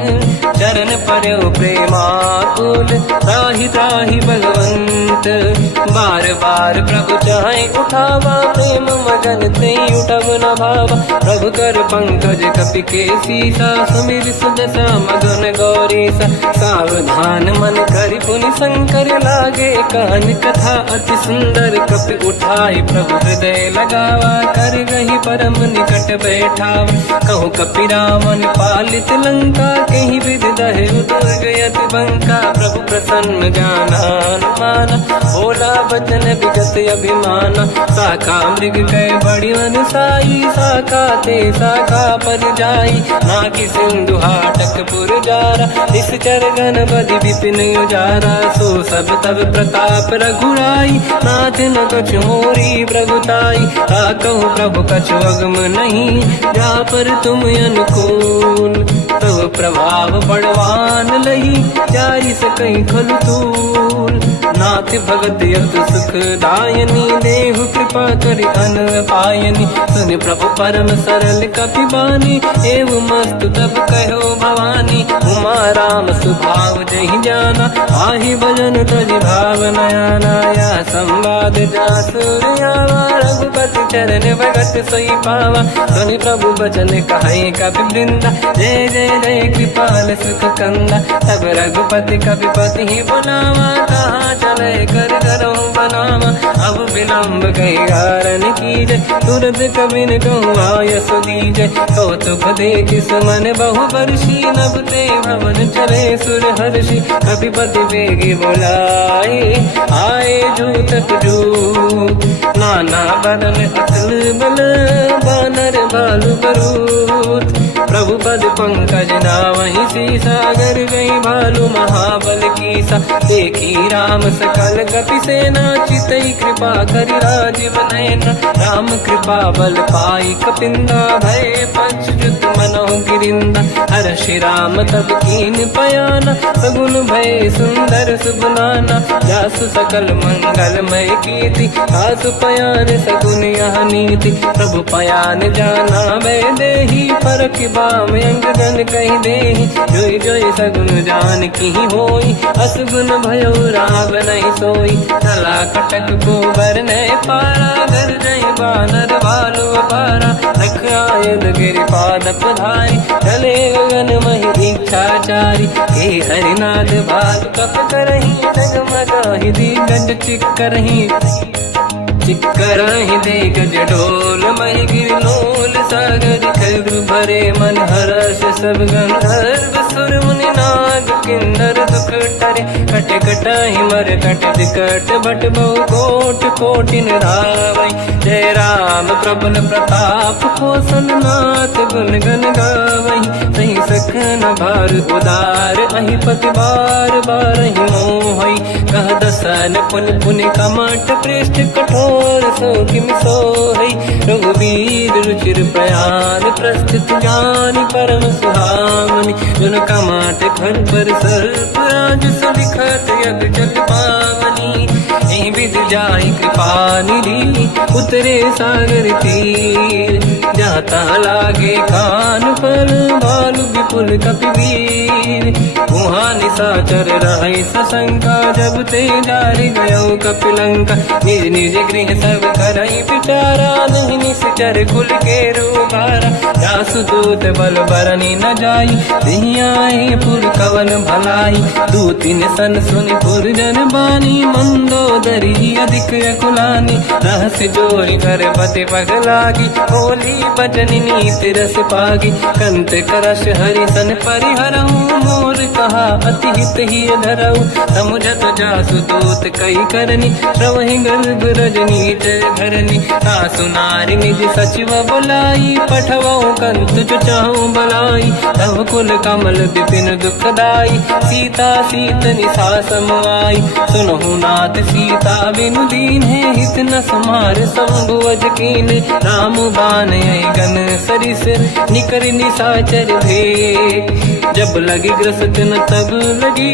चरण पर्यो प्रेमाकुल त्राहि त्राहि भगवंत बार बार प्रभु चाहे उठावा प्रेम मगन ते उठब न भावा प्रभु कर पंकज कपि के सीसा सुमिर सुदशा मगन गौरीसा सावधान मन करि पुनि शंकर लागे कहन कथा अति सुंदर कपि उठाई प्रभु हृदय लगावा कर गही परम निकट बैठावा कहु कपि रामन पालित लंका कहीं विधि दहे दुर्ग यति बंका प्रभु प्रसन्न जाना अनुमाना बोला बचन विगत अभिमाना शाखा मृग कह बड़ी मन साई शाखा ते शाखा पर जाई नाकि सिंधु हाटक पुर जारा इस चरगन बदि विपिन उजारा सो सब तब प्रताप रघुराई नाथ न कछु मोरी प्रभुताई कहूँ प्रभु कछु अगम नहीं जा पर तुम अनुकूल तब प्रभाव बड़वान लही जाई सकई खलु तूल नाथ भगत यत सुख दायनी देहु कृपा करि अन पायनी सुन प्रभु परम सरल कपि बानी एव मस्त तब कहो भवानी उमा राम सुभाव जहि जाना आहि भजन तजि भाव नयाना या संवाद जासुर आवा रघुपति चरण भगत सोई पावा सुनि प्रभु बचन कहे कपि वृंदा जय जय जय कृपाल सुख कंदा तब रघुपति कपिपति ही बुलावा कहाँ चले कर करो बनावा अब विलम्ब कई कारण कीजय तुरंत कबिन कहूँ आयस दीजय कौतुक देख सुमन बहु वर्षी नभ ते भवन चले सुर हर्षि कपिपति बेगी बुलाए आए जूतक जूत नाना बदन अतल बल बानर बालु बरूत प्रभु पद पंकज नावहि सीसागर गई भालू महाबल कीसा देखी राम सकल कपि सेना चितई कृपा करि राजीव नयना राम कृपा बल पाई कपिंदा भय पंचजुत मनो गिरिंदा हर्षि राम तब कीन पयाना सगुन भय सुंदर सुगुनाना जासु सकल मंगलमय कीर्ति आसु पयान सगुन यह नीति प्रभु पयान जाना भय देहि परख बाम अंग जन कहि देहि जोई जोई सगुन जान की होई असगुन भयो राव नहीं सोई चला कटक को बर ने पारा घर जय बानर भालू अपारा रख आयल गिर पाद पधारी चले गगन मही इच्छाचारी हे हरिनाथ भाग कप करही डगमगाहि दिग्गज चिक्करहि दिग्गज डोल महि गिरलोल सागर खग भरे मन हर्ष सब गंधर्व सुर मुनि नाग किन्नर दुख टरे कट कटाहि मर कट विकट भट बहु कोट कोटिन रावै जय राम प्रबल प्रताप कौशल नाथ गुण गण गावै सही सखन भार उदार अहि पति बार बारहि मोहै कह दसन पुन पुन कमठ पृष्ठ कठोर सो किम सोहै रघुबीर रुचिर प्रयाण प्रस्थित ज्ञान परम सुहामनि जुन कमठ घर पर सर्प राज सबिखत यग जल पावनी एहि विध जाहि कृपा निधि उतरे सागर तीर जाता लागे कान फल भालु विपुल कपिवीर वहाँ निशाचर रहे सशंका जब ते जारि गयो कपिलंका निज निज गृह सब करई विचारा नहीं निश्चर कुल के रूबारा जासु दूत बल बरनी न जाई दिहियाए पुर कवन भलाई दूतिन सन सुनि पुर जन बानी मंदोदरी अधिक अकुलानी रहस्य जोरी कर पति पगलागी होली बचन नीति रस पागी कंत करश हरि सन परिहरहु मोर कहा अति हित ही धरऊ समुझत जासु दूत कई करनी श्रवहि गर्भ रजनी जय धरनी सासु नारी निज सचिव बुलाई पठवऊ कंत जो चाहू बलाई तव कुल कमल विपिन दुखदाई सीता सीत निशा समाई सुनहु नाथ सीता बिनु दीन है हित न समार संभुवज कीन राम बान गन सरिस निकर निशाचर भेट जब लगी ग्रसत न तब लगी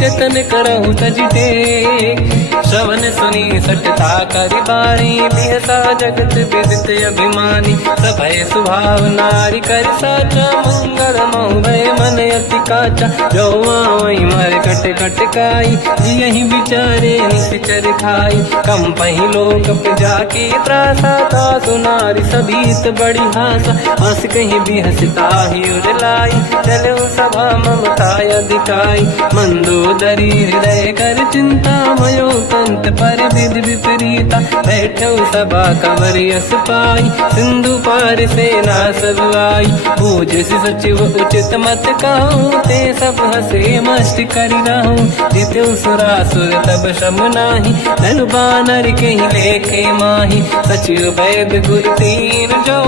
जतन करहु तज टेक श्रवण सुनी सटता करि बारी बिहसा जगत विदित अभिमानी सभय सुभाव नारी कर साचा मंगल मऊ भय मन अति काचा जो आवई मर कट कट काई यही विचारे निश्चर खाई कम पही लोक प्रजा की त्रासा था सुनारी सभीत बड़ी हासा हंस कहीं भी हंसता ही उड़लाई चलो सभा ममता अधिकाई मंदोदरी हृदय कर चिंता मयो कंत पर विध विपरीता बैठो सभा कंवर यस पाई सिंधु पार सेना सब आई पूज सचिव उचित मत कहूँ ते सब हसे मस्त करि रहूं जितु सुरासुर तब शम नाही धनु बानर के ही लेखे माही सचिव वैद गुरु तीन जो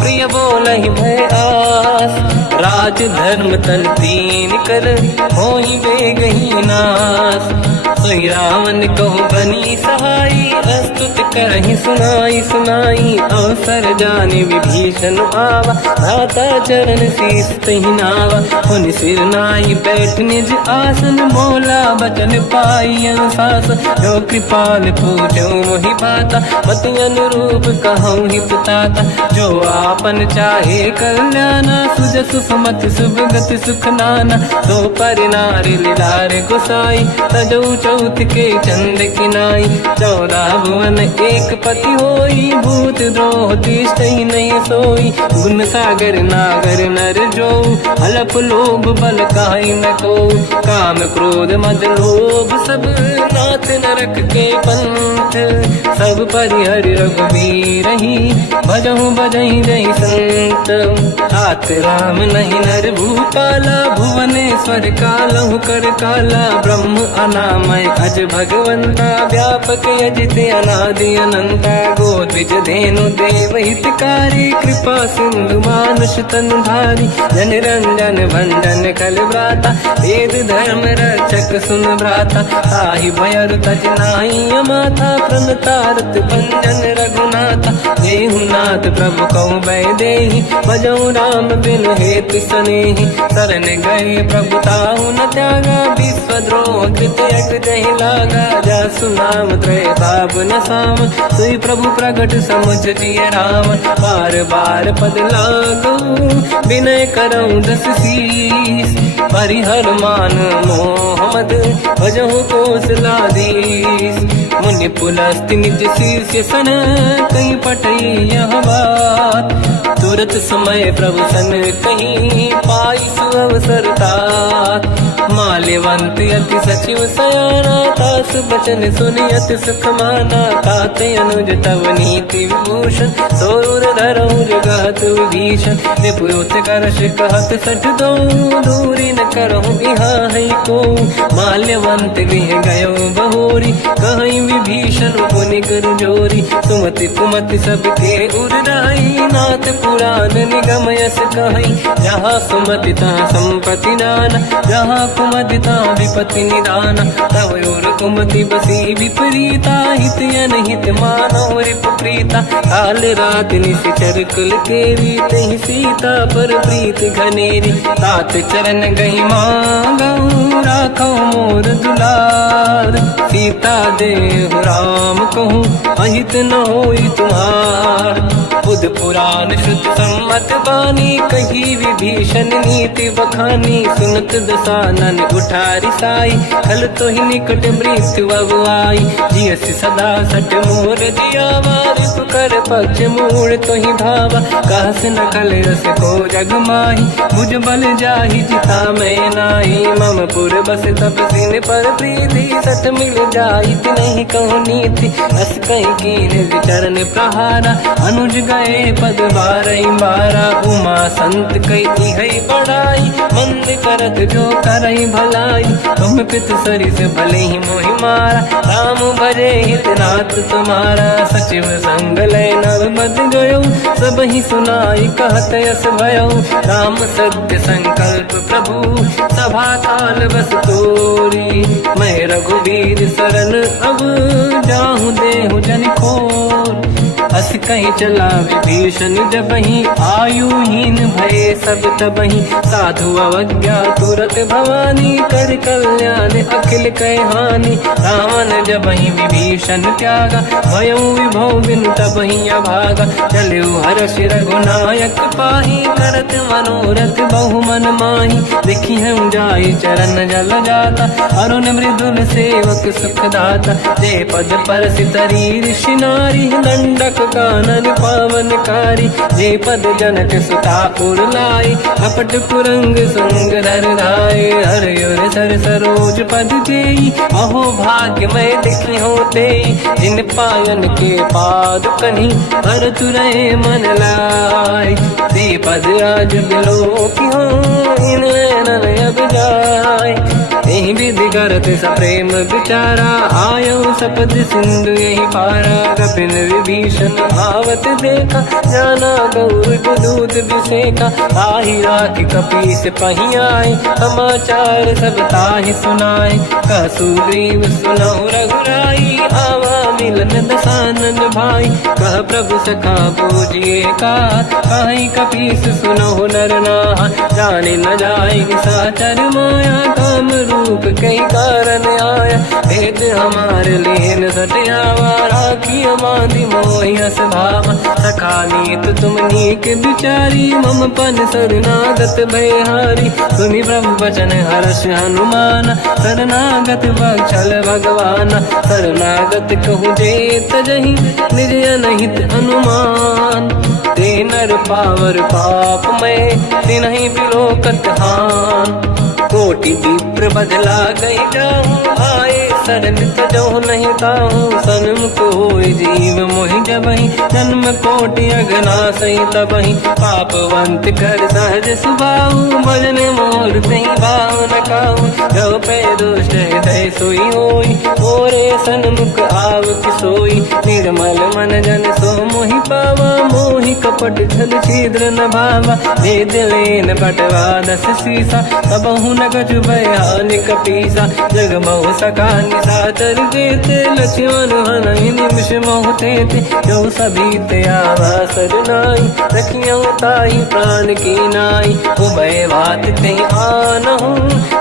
प्रिय बोलहि भय आस राज धर्म तन तीन कर होई बेगही नास सोई रावण कहु बनी सहाई अस्तुत करहि सुनाई सुनाई अवसर जाने विभीषण आवा भ्राता चरण शीस तहि नावा हुन सिर नाई बैठ निज आसन मोला बचन पाई अनुशासन जो कृपाल पूजो मोहि पाता मति अनुरूप कहूँ हित ताता जो आपन चाहे कल्याणा सुजस सुमति शुभ गति सुख नाना तो पर नारी लीलार गोसाई तजौ चौथ के चंद किनाई 14 भुवन एक पति होई भूत द्रोह तिष्ठ नहीं सोई गुण सागर नागर नर जो हलप लोभ बल काई न को काम क्रोध मद लोभ सब नाथ नरक के पंथ सब परिहरि रघुबीर ही भजहु बजहि जहि संत हाथ राम नहीं नर भूपाला भुवनेश्वर कालहु कर काला ब्रह्म अनामय अज भगवंता व्यापक यजित अनादि अनंता गोद्विज धेनु देव हितकारी कृपा सिंधु मानुष तनु धारी जन रंजन भंजन कल व्राता वेद धर्म रक्षक सुन भ्राता ताहि भयर तज नाहि अमाथा प्रणतारत भंजन रघुनाथा देहुनाथ प्रभु कहु बै देहि भजऊ राम बिन हेतु सनेहि शरण गए प्रभु ताहु न त्यागा विश्वद्रोह कृत यक जहि लागा जासु नाम त्रयताप न साम सोई प्रभु प्रगट समुझ जिय राम बार बार पद लागू विनय करऊँ दस शीस परिहर मान मोहम्मद भजहु कौशलाधीश मुनि पुलस्त्य निज शिष्य सन कहीं पटई यह बात। तुरत समय प्रभु सन कहीं पाई सुअवसर तात। माल्यवंत अति सचिव सयाना तास बचन सुनियत सुख माना। ताते अनुज तव नीति विभूषण सोर धरऊ जगत विभीषण। निपुत करश कहत सठ दो दूरी न करहु यहाँ है को। माल्यवंत गृह गयो बहोरी कहीं विभीषण पुनि कर जोरी। सुमति कुमति सबके उर्राई नाथ पुराण निगम यस कहीं। जहाँ सुमति तहाँ संपत्ति दान जहाँ कुमति तहाँ विपत्ति निदान। तव और कुमति बसी विपरीता हित अनहित मानव रिप प्रीता। काल रात निश्चर कुल केरी तहि सीता पर प्रीत घनेरी। तात चरण गई मांगऊ राखो मोर दुलार। सीता देहु राम कहूँ अहित न होई तुम्हार। बुध पुराण श्रुत सम्मत बानी कही विभीषण नीति बखानी। सुनत दसानन उठारी साई खल तो ही निकट मृत्यु अब आई। जियस सदा सट मोर जियावा रिप कर पक्ष मूड़ तो ही भावा। कहस न कल रस को जग माही भुज बल जाहि जिता मैं नाई। मम पुर बस तप सिन पर प्रीति सत मिल जाई नहीं कहूँ नीति। अस कहीं कीन चरण प्रहारा अनुज गए पद बारई बारा। उमा संत कई है बड़ाई मंद करत जो करई भलाई। तुम पित सरिस भले ही मोहि मारा राम भजे हितनाथ तुम्हारा। सचिव संग लय नव मद गयो सब ही सुनाई कहत यस भयो। राम सत्य संकल्प प्रभु सभा काल बस तोरी। मैं रघुवीर शरण अब जाहूँ देहु जन खोर। अस कहीं चला विभीषण जबहि आयुहीन भये सब तबहि। साधु अवज्ञा तुरत भवानी कर कल्याण अखिल कह हानि। रावण जबहि विभीषण त्यागा भयउ विभव बिनु तबहि अभागा। चलु हर्ष रघुनायक पाहि करत मनोरथ बहु मन माहि। देखी हम जाई चरण जल जाता अरुण मृदुल सेवक सुख दाता। जे पद पर सितरी ऋषि नारी दंडक कानन पावनकारी। जे पद जनक सुता पुर लाई कपट पुरंग संग धर धाय। हर सर सरोज पद जेई अहो भाग्य मैं देखी होते। जिन पायन के पाद कहीं हर तुरहे मन लाई। ते पद आज बिलो की हो इन नैनन अब जाय। यही विधि करत सप्रेम विचारा आयो सपद सिंधु यही पारा। कपिन विभीषण आवत देखा जाना गौर दूत विसेका। आही राख कपी से पही आए समाचार सब ताहि सुनाए। कह सुग्रीव सुनहु रघुराई आवा मिलन दसानन भाई। कह प्रभु सखा पूजिए का कहीं कपीस सुनहु नर नाहा। जाने न जाए साचर माया काम रूप कई कारण आया। भेद हमारे लेन सटियावा राखी बांधी मोहि हस भावा। सखा नीत तुम नीक बिचारी मम पन शरणागत भयहारी। सुनि प्रभु वचन हर्ष हनुमान शरणागत बक्षल भगवान। शरणागत कहूँ जे तजहि निज अनहित अनुमान। ते नर पावर पाप में तिन्हि बिलोकत हान। कोटि विप्र बदला गई जाऊँ आए शरण तजहु नहीं ताहूँ। सन्मुख होय जीव मोहि जबहि जन्म कोटि अगना सही तबहि। पापवंत कर सहज सुभाऊ भजन मोर तहि भाव न काहू। जो पे दुष्ट हृदय सोई होई मोरे सन्मुख आव किसोई। निर्मल मन जन सो मोहि पावा मोहि कपट छल छिद्र न भावा। भेद लेन बटवा दस सीसा सबहु न कछु भयानि कपीसा। जग बहु सका निशाचर जेते लक्ष्मण हनहि निमिष मोह तेते। जो सभी ते आवा सरनाई रखियो ताहि प्राण की नाई। उभय बात ते आनहु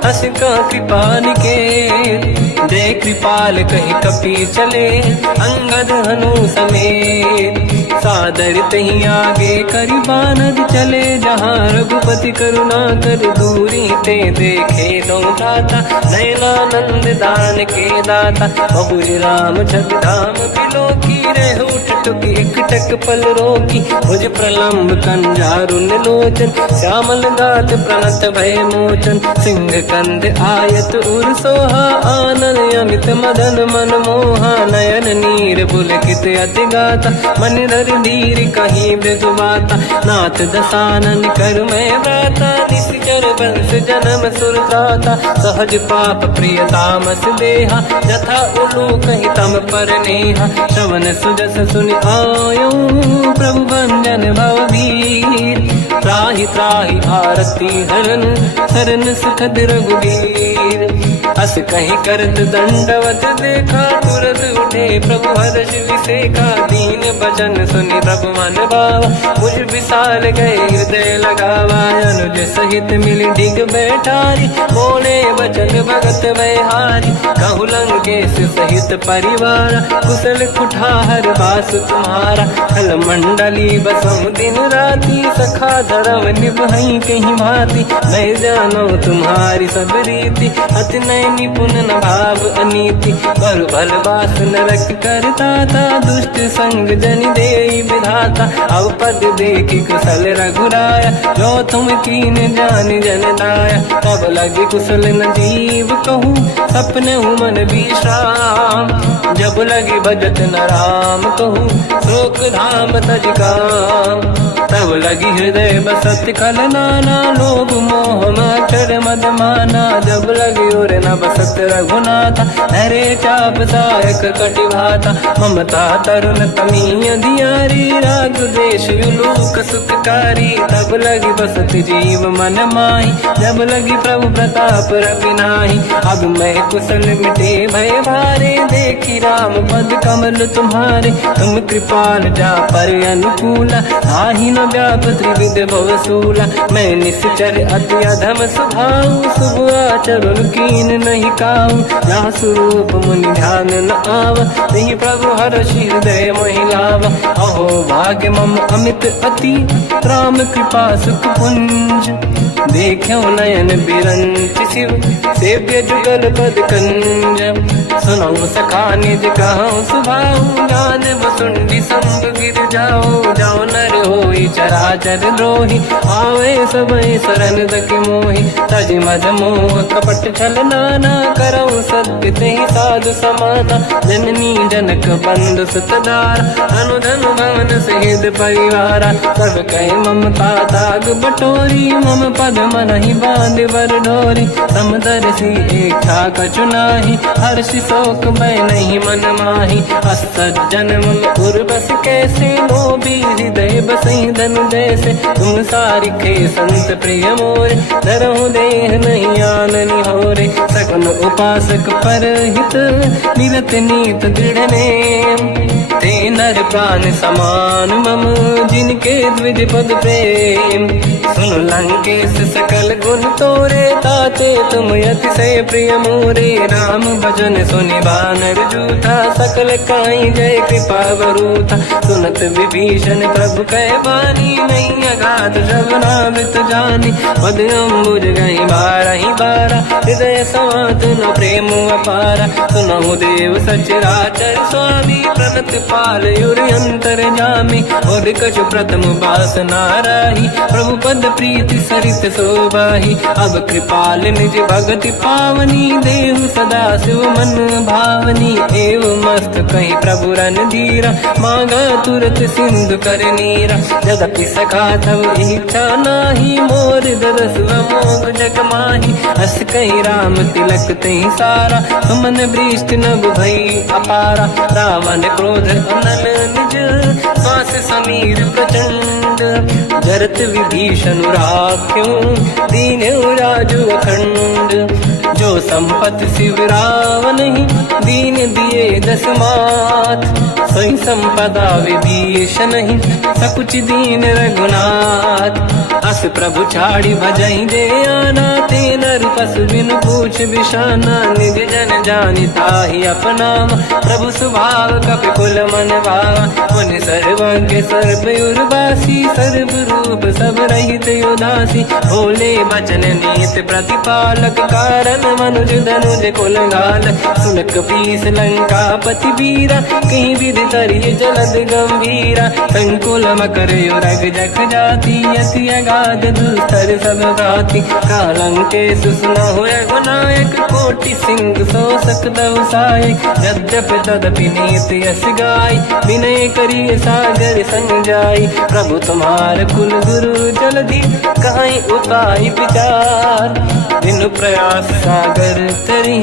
अस का कृपा निकेत। जय कृपाल कहि कपी चले अंगद हनु समेत। सादर तही आगे करी बानर चले जहाँ रघुपति करुणा कर दूरी ते देखे दो दाता नयनानंद दान के दाता बहुरी राम छग धाम बिलो की रह उठ टुक एक टक पल रोकी मुझ प्रलम्ब कंजारुन लोचन श्यामल गात प्रणत भय मोचन सिंह कंद आयत उर सोहा आनंद अमित मदन मन मोहा नयन नीर पुलकित अति गाता मन धर धीर कहीं मृदुबाता नाथ दसानन कर मैं व्राता निश्चर वंश जन्म सुरताता सहज पाप प्रिय तामस देहा जथा उलू कहीं तम पर नेहा श्रवण सुजस सुनि आयो प्रभु भंजन भववीर त्राहि त्राहि आरती हरन शरण सुखद रघुवीर अस कहीं करत दंडवत देखा तुरत उठे प्रभु हर्ष विसेखा दीन भजन सुनि तब मन भावा मुझ विशाल गए हृदय लगावा अनुज सहित मिली डिग बैठारी बोले वचन भगत वैहारी कहु लंकेश सहित परिवार कुशल कुठार बास तुम्हारा खल मंडली बसम दिन राती सखा धर्म निभई कहीं भांति मैं जानो तुम्हारी सब रीति अति नय निपुण न भाव अनीति पर भल बास नरक करता था दुष्ट संग जन दे विधाता अब पद देखी कुशल रघुराया जो तुम कीन जान जन दाया तब लगे कुशल न जीव कहूँ सपने मन विश्राम जब लगे भजत न राम कहूँ शोक धाम तज काम तब लगी हृदय बसत कल नाना लोभ मोह मचर मद माना जब लगी और न बसत रघुनाथा नरे चाप सायक कटिभाता ममता तरुण तमीय दियारी राग देश युलूक सुखकारी तब लगी बसत जीव मन माही जब लगी प्रभु प्रताप रविनाही अब मैं कुशल मिटे भय भारे देखी राम पद कमल तुम्हारे तुम कृपाल जा पर अनुकूला आही न व्याप त्रिविध भवसूला मैं निश्चर अति अधम स्वभाव शुभ आचरण कीन नहीं काऊ जहाँ स्वरूप मुनि ध्यान न आव नहीं प्रभु हर्ष हृदय महिलाव अहो भाग्य मम अमित अति राम कृपा सुख पुंज देखो नयन बिरंच शिव सेव्य जुगल पद कंज सुनो सखा निज कहूँ सुभाऊ ज्ञान वसुंडी संग गिर जाओ जाओ नर होई चराचर द्रोही आवे सबई शरण तक मोहि तज मद मोह कपट छल नाना करऊ सत्य तेहि साधु समाना जननी जनक बंधु सुतदार अनुधन भवन सहित परिवारा सब कहे ममता ताग बटोरी मम पद मन ही बांध बर ढोरी समदर्शी इच्छा कछु नाही हर्षि शोक मैं नहीं मन माही असज्जन मम उर्वश कैसे लोभी हृदय बसई धन जैसे तुम सारिखे संत प्रिय मोरे धरहु देह नहीं आननि होरे सगुन उपासक पर हित मिलत नीत दृढ़ नेम ते नर प्राण समान मम जिनके द्विज पद प्रेम सुन लंकेश सकल गुण तोरे ताते तुम अतिशय प्रिय मोरे राम भजन सुनि बानर जूथा सकल काई जय कृपा वरूथा सुनत विभीषण प्रभु कह बानी नहीं अगाध श्रवणामृत जानी पद अम्बुज गई बारहि बारा हृदय समात न प्रेम अपारा सुनहु देव सचराचर स्वामी प्रणत पाल युरि अंतर जामी और कछु प्रथम बास नाराही प्रभु पद प्रीति सरित शोभाही अब कृपाल निज भगति पावनी देहु सदा शिव मन भावनी एव मस्त कहीं प्रभु रन धीरा मांगा तुरत सिंधु कर नीरा जदपि सखा तब इच्छा नाही मोर दरस मोग जग माही हस कहीं राम तिलक तही सारा सुमन वृष्टि नभ भई अपारा रावण क्रोध अनल निज श्वास समीर प्रचंड जरत विभीषण राख्यों दीन राजु अखंड जो संपत शिवराव नहीं, दीन दिए 10 मात। सोई संपदा विभीष नहीं, सकुच दीन रघुनाथ। अस प्रभु छाड़ी भजई दे आना, ते नर पशु बिनु पूछ बिशाना। निज जन जानि ताहि अपनाम, प्रभु स्वभाव कपि कुल मन भावा। मुनि सर्वज्ञ सर्व उर्वासी, सर्व रूप सब रहित उदासी। भोले बचन नीत प्रतिपालक, कारण मनुज धनुज कुल घाल। सुनक पीस लंका पति वीरा, कहीं विधि तरिय जलद गंभीरा। संकुल मकर युरग जख जाति, अति अगाध दुस्तर सब भाति। कालंके सुसना हुए गुनायक, कोटि सिंह सो सकदव साय। यद्यपि तदपि नीत यस गाय, विनय करिय सागर संग जाय। प्रभु तुम्हार कुल गुरु जलधि, कहीं उपाय विचार। बिनु प्रयास सागर तरी,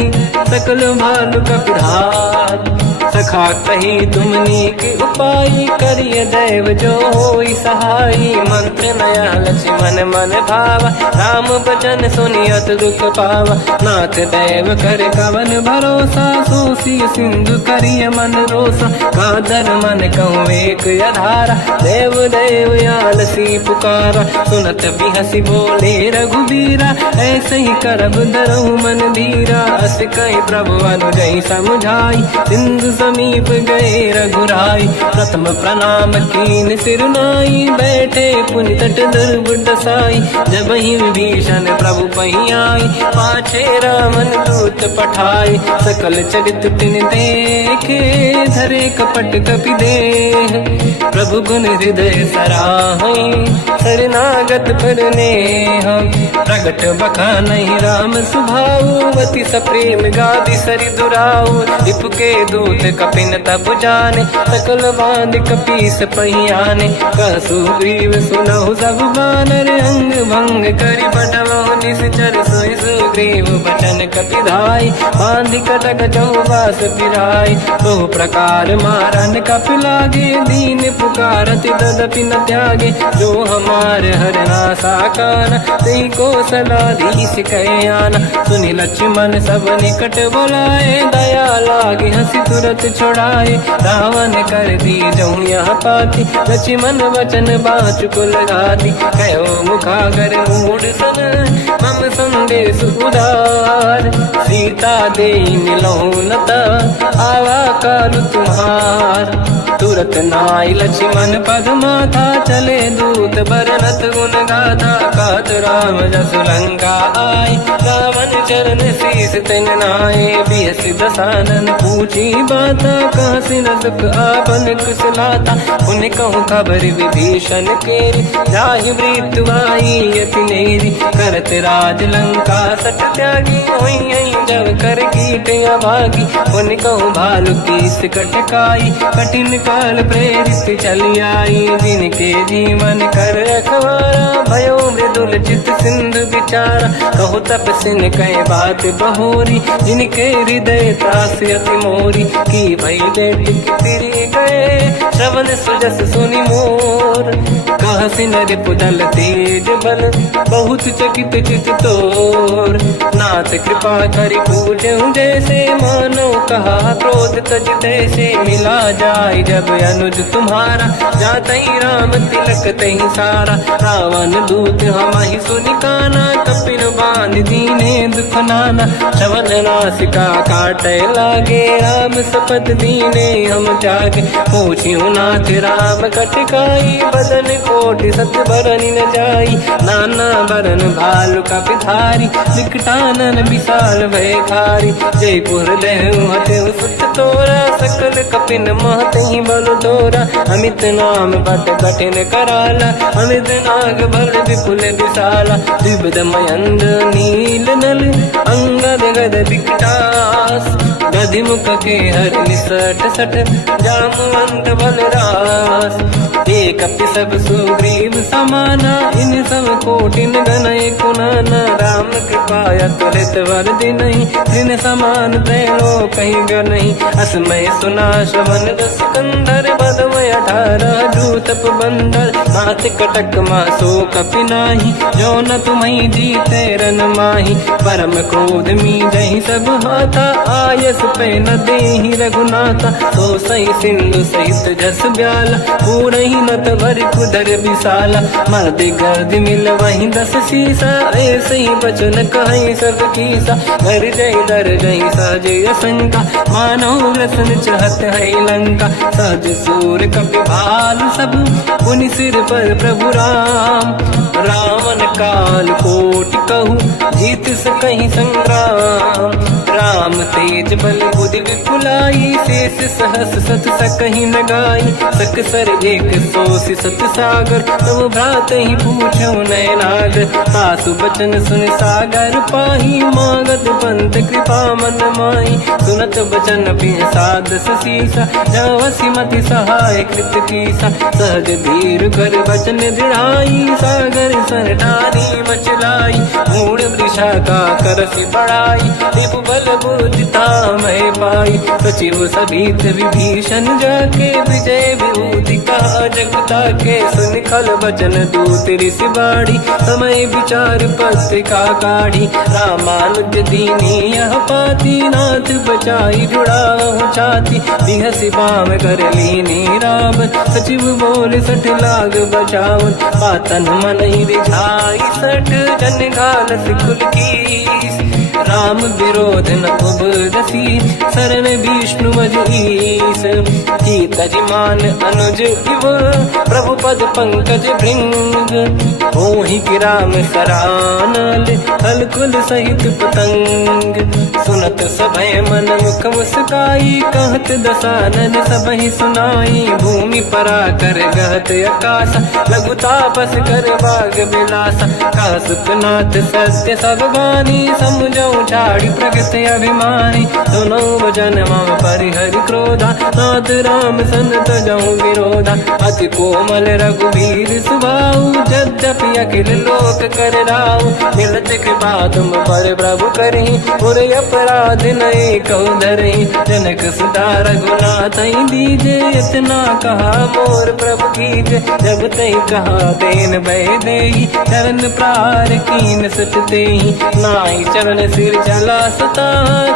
सकल भालु कपिधार। सखा कही तुमनी के उपाय, करिय दैव जो होई सहाई। मंत्र नया लक्ष्मण मन भावा, राम बचन सुनियत दुख पावा। नाथ दैव कर कवन भरोसा, सोसी सिंधु करिय मन रोसा। कादर मन कहूँ एक अधारा, देव देव आलसी पुकारा। सुनत बिहसी बोले रघुबीरा, ऐसे ही करब दरहु मन धीरा। अस कहीं प्रभु अनुजई समझाई, सिंधु समीप गए रघुराई। प्रथम प्रणाम कीन सिर नाई, बैठे पुनि तट दुर्बुड साई। जब ही विभीषण प्रभु पही आई, पाछे रामन दूत पठाई। सकल चरित तिन देखे, धरे कपट कपि देह। प्रभु गुण हृदय सराहई, शरणागत पर नेह। प्रगट बखानहि राम सुभाऊ, अति सप्रेम गादि सरि दुराऊ। रिपु के दूत कपिन तब जाने, सकल बांध कपीस पहियाने। कह सुग्रीव सुनहु सब बानर, अंग भंग करि बटमहु निश्चर। सोई सुग्रीव बचन कपिधाई, बांधि कटक चौबास पिराई। बहु प्रकार मारन कपि लागे, दीन पुकारत तदपि न त्यागे। जो हमार हरना साकाना, तेहि को सलाधीश कहे आना। सुनि लक्ष्मण सब निकट बोलाए, दया लागे हंसी तुरत छुड़ाए। रावण कर दी जऊँ यहाँ पाती, लक्ष्मण वचन बाचुकुल घाती। कहो मुखागर मूढ़ सन, मम संदेश उदार। सीता दे मिलहु लता, आवा काल तुम्हार। तुरत नाई लक्ष्मण पद माथा, चले दूत बरनत गुण गाथा। कहत राम जसु लंका आए, रावण चरण शीस तिन नाये। बिहस दसानन पूछी बाता, कहाँ से न दुख आपन कुशलाता। उन कहूँ खबर विभीषण केरी, जाहि मृत्यु आई यति नेरी। करत राज लंका सट त्यागी, होई जब कर कीट अभागी। उन कहूँ भालु कीस कटकाई, कठिन काल प्रेरित चली आई। जिनके जीवन कर रखवारा, भयो मृदुल चित सिंधु विचारा। कहु तपसिन कहे बात बहोरी, जिनके हृदय त्रास अति मोरी। की भई बेटी फिरी गए, श्रवण सुजस सुनि मोर। कहसि नर पुदल तेज बल, बहुत चकित चित तोर। नाथ कृपा करि पूजहु जैसे, मानो कहा क्रोध तज तैसे। मिला जाय जब अनुज तुम्हारा, जातहि राम तिलक तहि सारा। रावण दूत हमहि सुनि काना, कपिन बांध दीने दुख नाना। श्रवण नासिका काटै लागे, राम सपथ दीने हम त्यागे। पूछिहु नाथ राम कटकाई, बदन कोटि सत बरनि न जाई। नाना बरन भालु कपिधारी, विकटानन विशाल भयखारी। जयपुर देहु हतेहु सुत तोरा, सकल कपिन महतहि बल तोरा। अमित नाम बट कठिन कराला, अमित नाग बल विपुल विशाला। द्विविध मयंद्र नील नल, अंगद गद विकटास। गधिमुख के हर निसट सट जामवंत बलरास ते कपि सब सुग्रीव समाना इन सब कोटिन गणय कुनाना राम कृपाया त्वरित वर दिनहि दिन समान त्रैलो कहीं गनहि असमय सुना श्रवण दस कंधर बदमय 18 जूतप बंदर मात कटक मासो कपि नाही जो न तुम्हि जीते रन माही परम क्रोध मी जहि सब हाथा आयस पे न देहि रघुनाथा तो सही सिंधु सहित जस ब्याला पूरहि नत भरि कुदर विशाला मर्द गर्द मिल वही 10 सीसा ऐसे ही बचन कहि सब कीसा घर जय दर जय साजे असंका मानव रसन चहत है लंका सहज सूर कपि भाल सब पुनि सिर पर प्रभु राम रावण काल कोटि कहूँ जीत सकहि संग्राम राम तेज बल बुद्धि विपुलाई शेष सहस सत सकहि न गाई सकसर एक सोसी सत सागर तब भ्रात ही पूछो नयनागर सासु बचन सुन सागर पाही मागत पंत कृपा मन माही सुनत बचन साध सीसा जवसी मति सहाय कृत कीसा सहज धीर कर बचन दृढ़ाई सागर सन ठानी मचलाई मूड वृषा का करसि बढ़ाई दिव बल बुद्धि मैं पाई सचिव सभीत विभीषण जाके विजय विभूति का जगता के सुन खल बचन दूत ऋषि बाड़ी समय विचार पत्रिका काढ़ी रामानुज दीनी यह पाती नाथ बचाई जुड़ा छाती बिहसी बाम कर लीनी राम सचिव बोल 60 लाग बचावन पातन मन ही रिझाई 60 जन घाल सिकुल की राम विरोध न उबरसी शरण विष्णु मजीस कीतजिमान अनुज इव प्रभु पद पंकज भृंग ओहि कि राम सरानल हलकुल सहित पतंग सुनत सभय मन मुख मुस्काई कहत दसानन सबहि सुनाई भूमि परा कर गहत आकाश लघु तापस कर बाग बिलासा का सुखनाथ सत्य सब बानी समझो ठाड़ी प्रगत अभिमानी दोनों वचन मम परिहरि क्रोधा नाथ राम संत जाऊं विरोधा अति कोमल रघुवीर सुभाऊ यद्यपि अखिल लोक कर राऊ मिलत कृपा तुम पर प्रभु करहि पुर अपराध नए कहु धरहि जनक सुता रघुनाथ दीजे इतना कहा मोर प्रभु कीजे जब तई कहा देन भय देहि चरण प्रार कीन सत तेहि नाई चरण सिर चला सता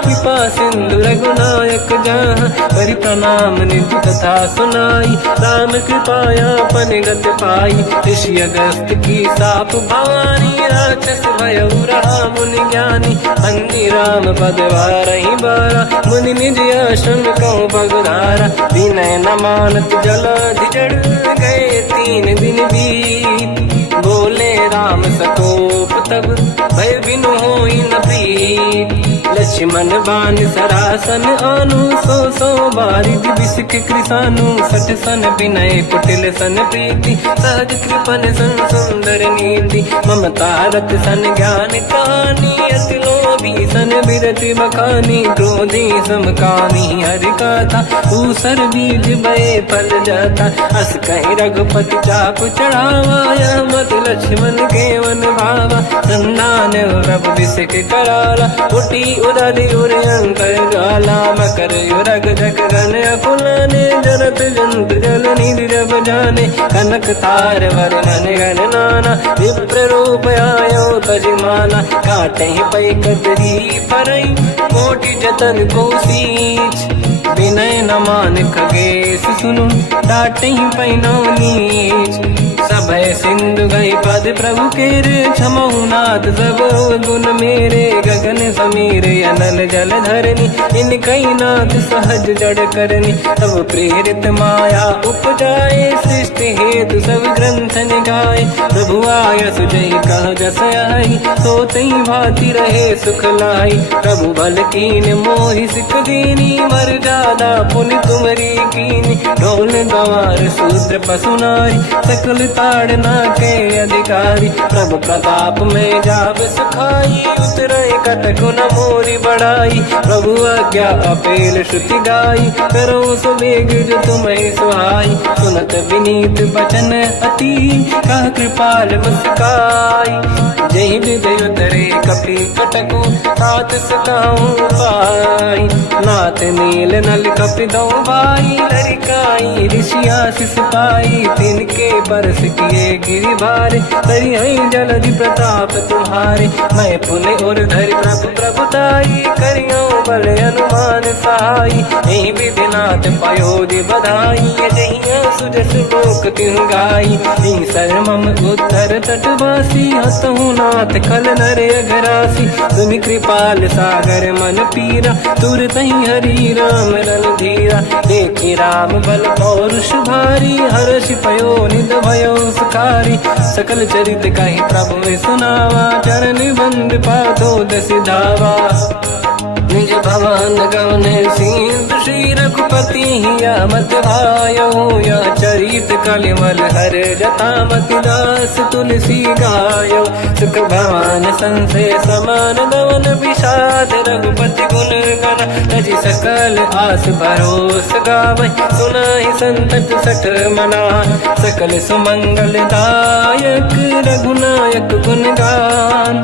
कृपा सिंधु रघुनायक जहाँ हरि प्रणाम निधि कथा सुनाई राम कृपाया पनिगत पाई ऋषि अगस्त की साप भवानी राक्षस भयउ रहा मुनि ज्ञानी अंगी राम पद वारहि बारा मुनि निज आश्रम कहूँ पगधारा विनय न मानत जलाधि जड़ गए 3 दिन बीत बोले राम सकोप तब भय बिनु होई न प्रीत लक्ष्मण बाण सरासन आनु 100 बारिद बिसिक कृसानु 60 सन विनय कुटिल सन प्रीति सहज कृपन सन सुंदर नीति ममता रत सन ज्ञान कहानी अति लोभी सन बिरति बखानी क्रोधी समकामी हरि कथा ऊसर बीज बये फल जाता अस कहीं रघुपति चाप चढ़ावा मत लक्ष्मण के वन भावा संदान रब बिसिक कराला उठी उदारी उरे अंकर गाला मकर युरग जग गन अकुलाने जरत जंत जल निधि जब जाने कनक तार वर्णन गण नाना विप्र रूप आयो तजमाना काटे पै कतरी परई कोटि जतन को सींच विनय न मान खगेश सुनु डाटे पैनो नीच सभय सिंधु गई पद प्रभु केरे क्षमहु नाथ सब गुण मेरे गगन समीर अनल जल धरनी इन कई नाथ सहज जड़ करनी तब प्रेरित माया उपजाए सृष्टि हेतु सब ग्रंथ निगाए प्रभु आय सुजय कह जस आई सोतई भांति रहे सुख लाई प्रभु बल कीन मोहि सिख दीनी मर जा मर्यादा पुनि तुमरी कीनी, ढोल गंवार शूद्र पशु नारी, सकल ताड़ना के अधिकारी, प्रभु प्रताप में जाब सुखाई, उतरे कटक न मोरी बढ़ाई, प्रभु आज्ञा अपेल श्रुति गाई, करो सुबेग जो तुम्हें सुहाई, सुनत विनीत बचन अति, कह कृपाल मुस्काई, जय विदय उतरे कपि कटकु, तात सकाऊं पाई, नाथ नील नल कपि दो भाई, लरिकाई ऋषि आशीष पाई, तिनके बरस किए गिरि भारे, तरी हई जलधि प्रताप तुम्हारे, मैं पुण्य और धरि प्रभु प्रभुताई, करियो बल अनुमान सहाई, यही विधिनाथ पयोधि बधाई, जहिया सुजस लोक तिहु गाई, सर मम उत्तर तटवासी, हतहु नाथ खल नर अघरासी, तुम कृपाल सागर मन पीरा, तुरत ही हरि राम रन धीरा, देखी राम बल पौरुष भारी, हर्ष पयो निध भयो सुखारी, सकल चरित कहि प्रभु में सुनावा, चरण बंद पादो दस धावा, निज भवन गवन सिंधु श्री रघुपति हिया मत आयो, या चरित कलिमल हर जता मति दास तुलसी गायो, सुख भवन संसे समान गवन विषाद, रघुपति गुण गण तजि सकल आस भरोस गावै, सुनाहि संतत सठ मना, सकल सुमंगल दायक रघुनायक गुण गान,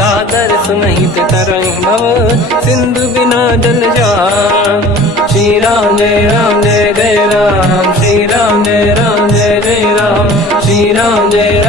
सादर सुनहित तरंग भव, सिंधु बिना जल जान, श्री राम जय राम जय जय राम, श्री राम जय राम जय जय राम, श्री राम जय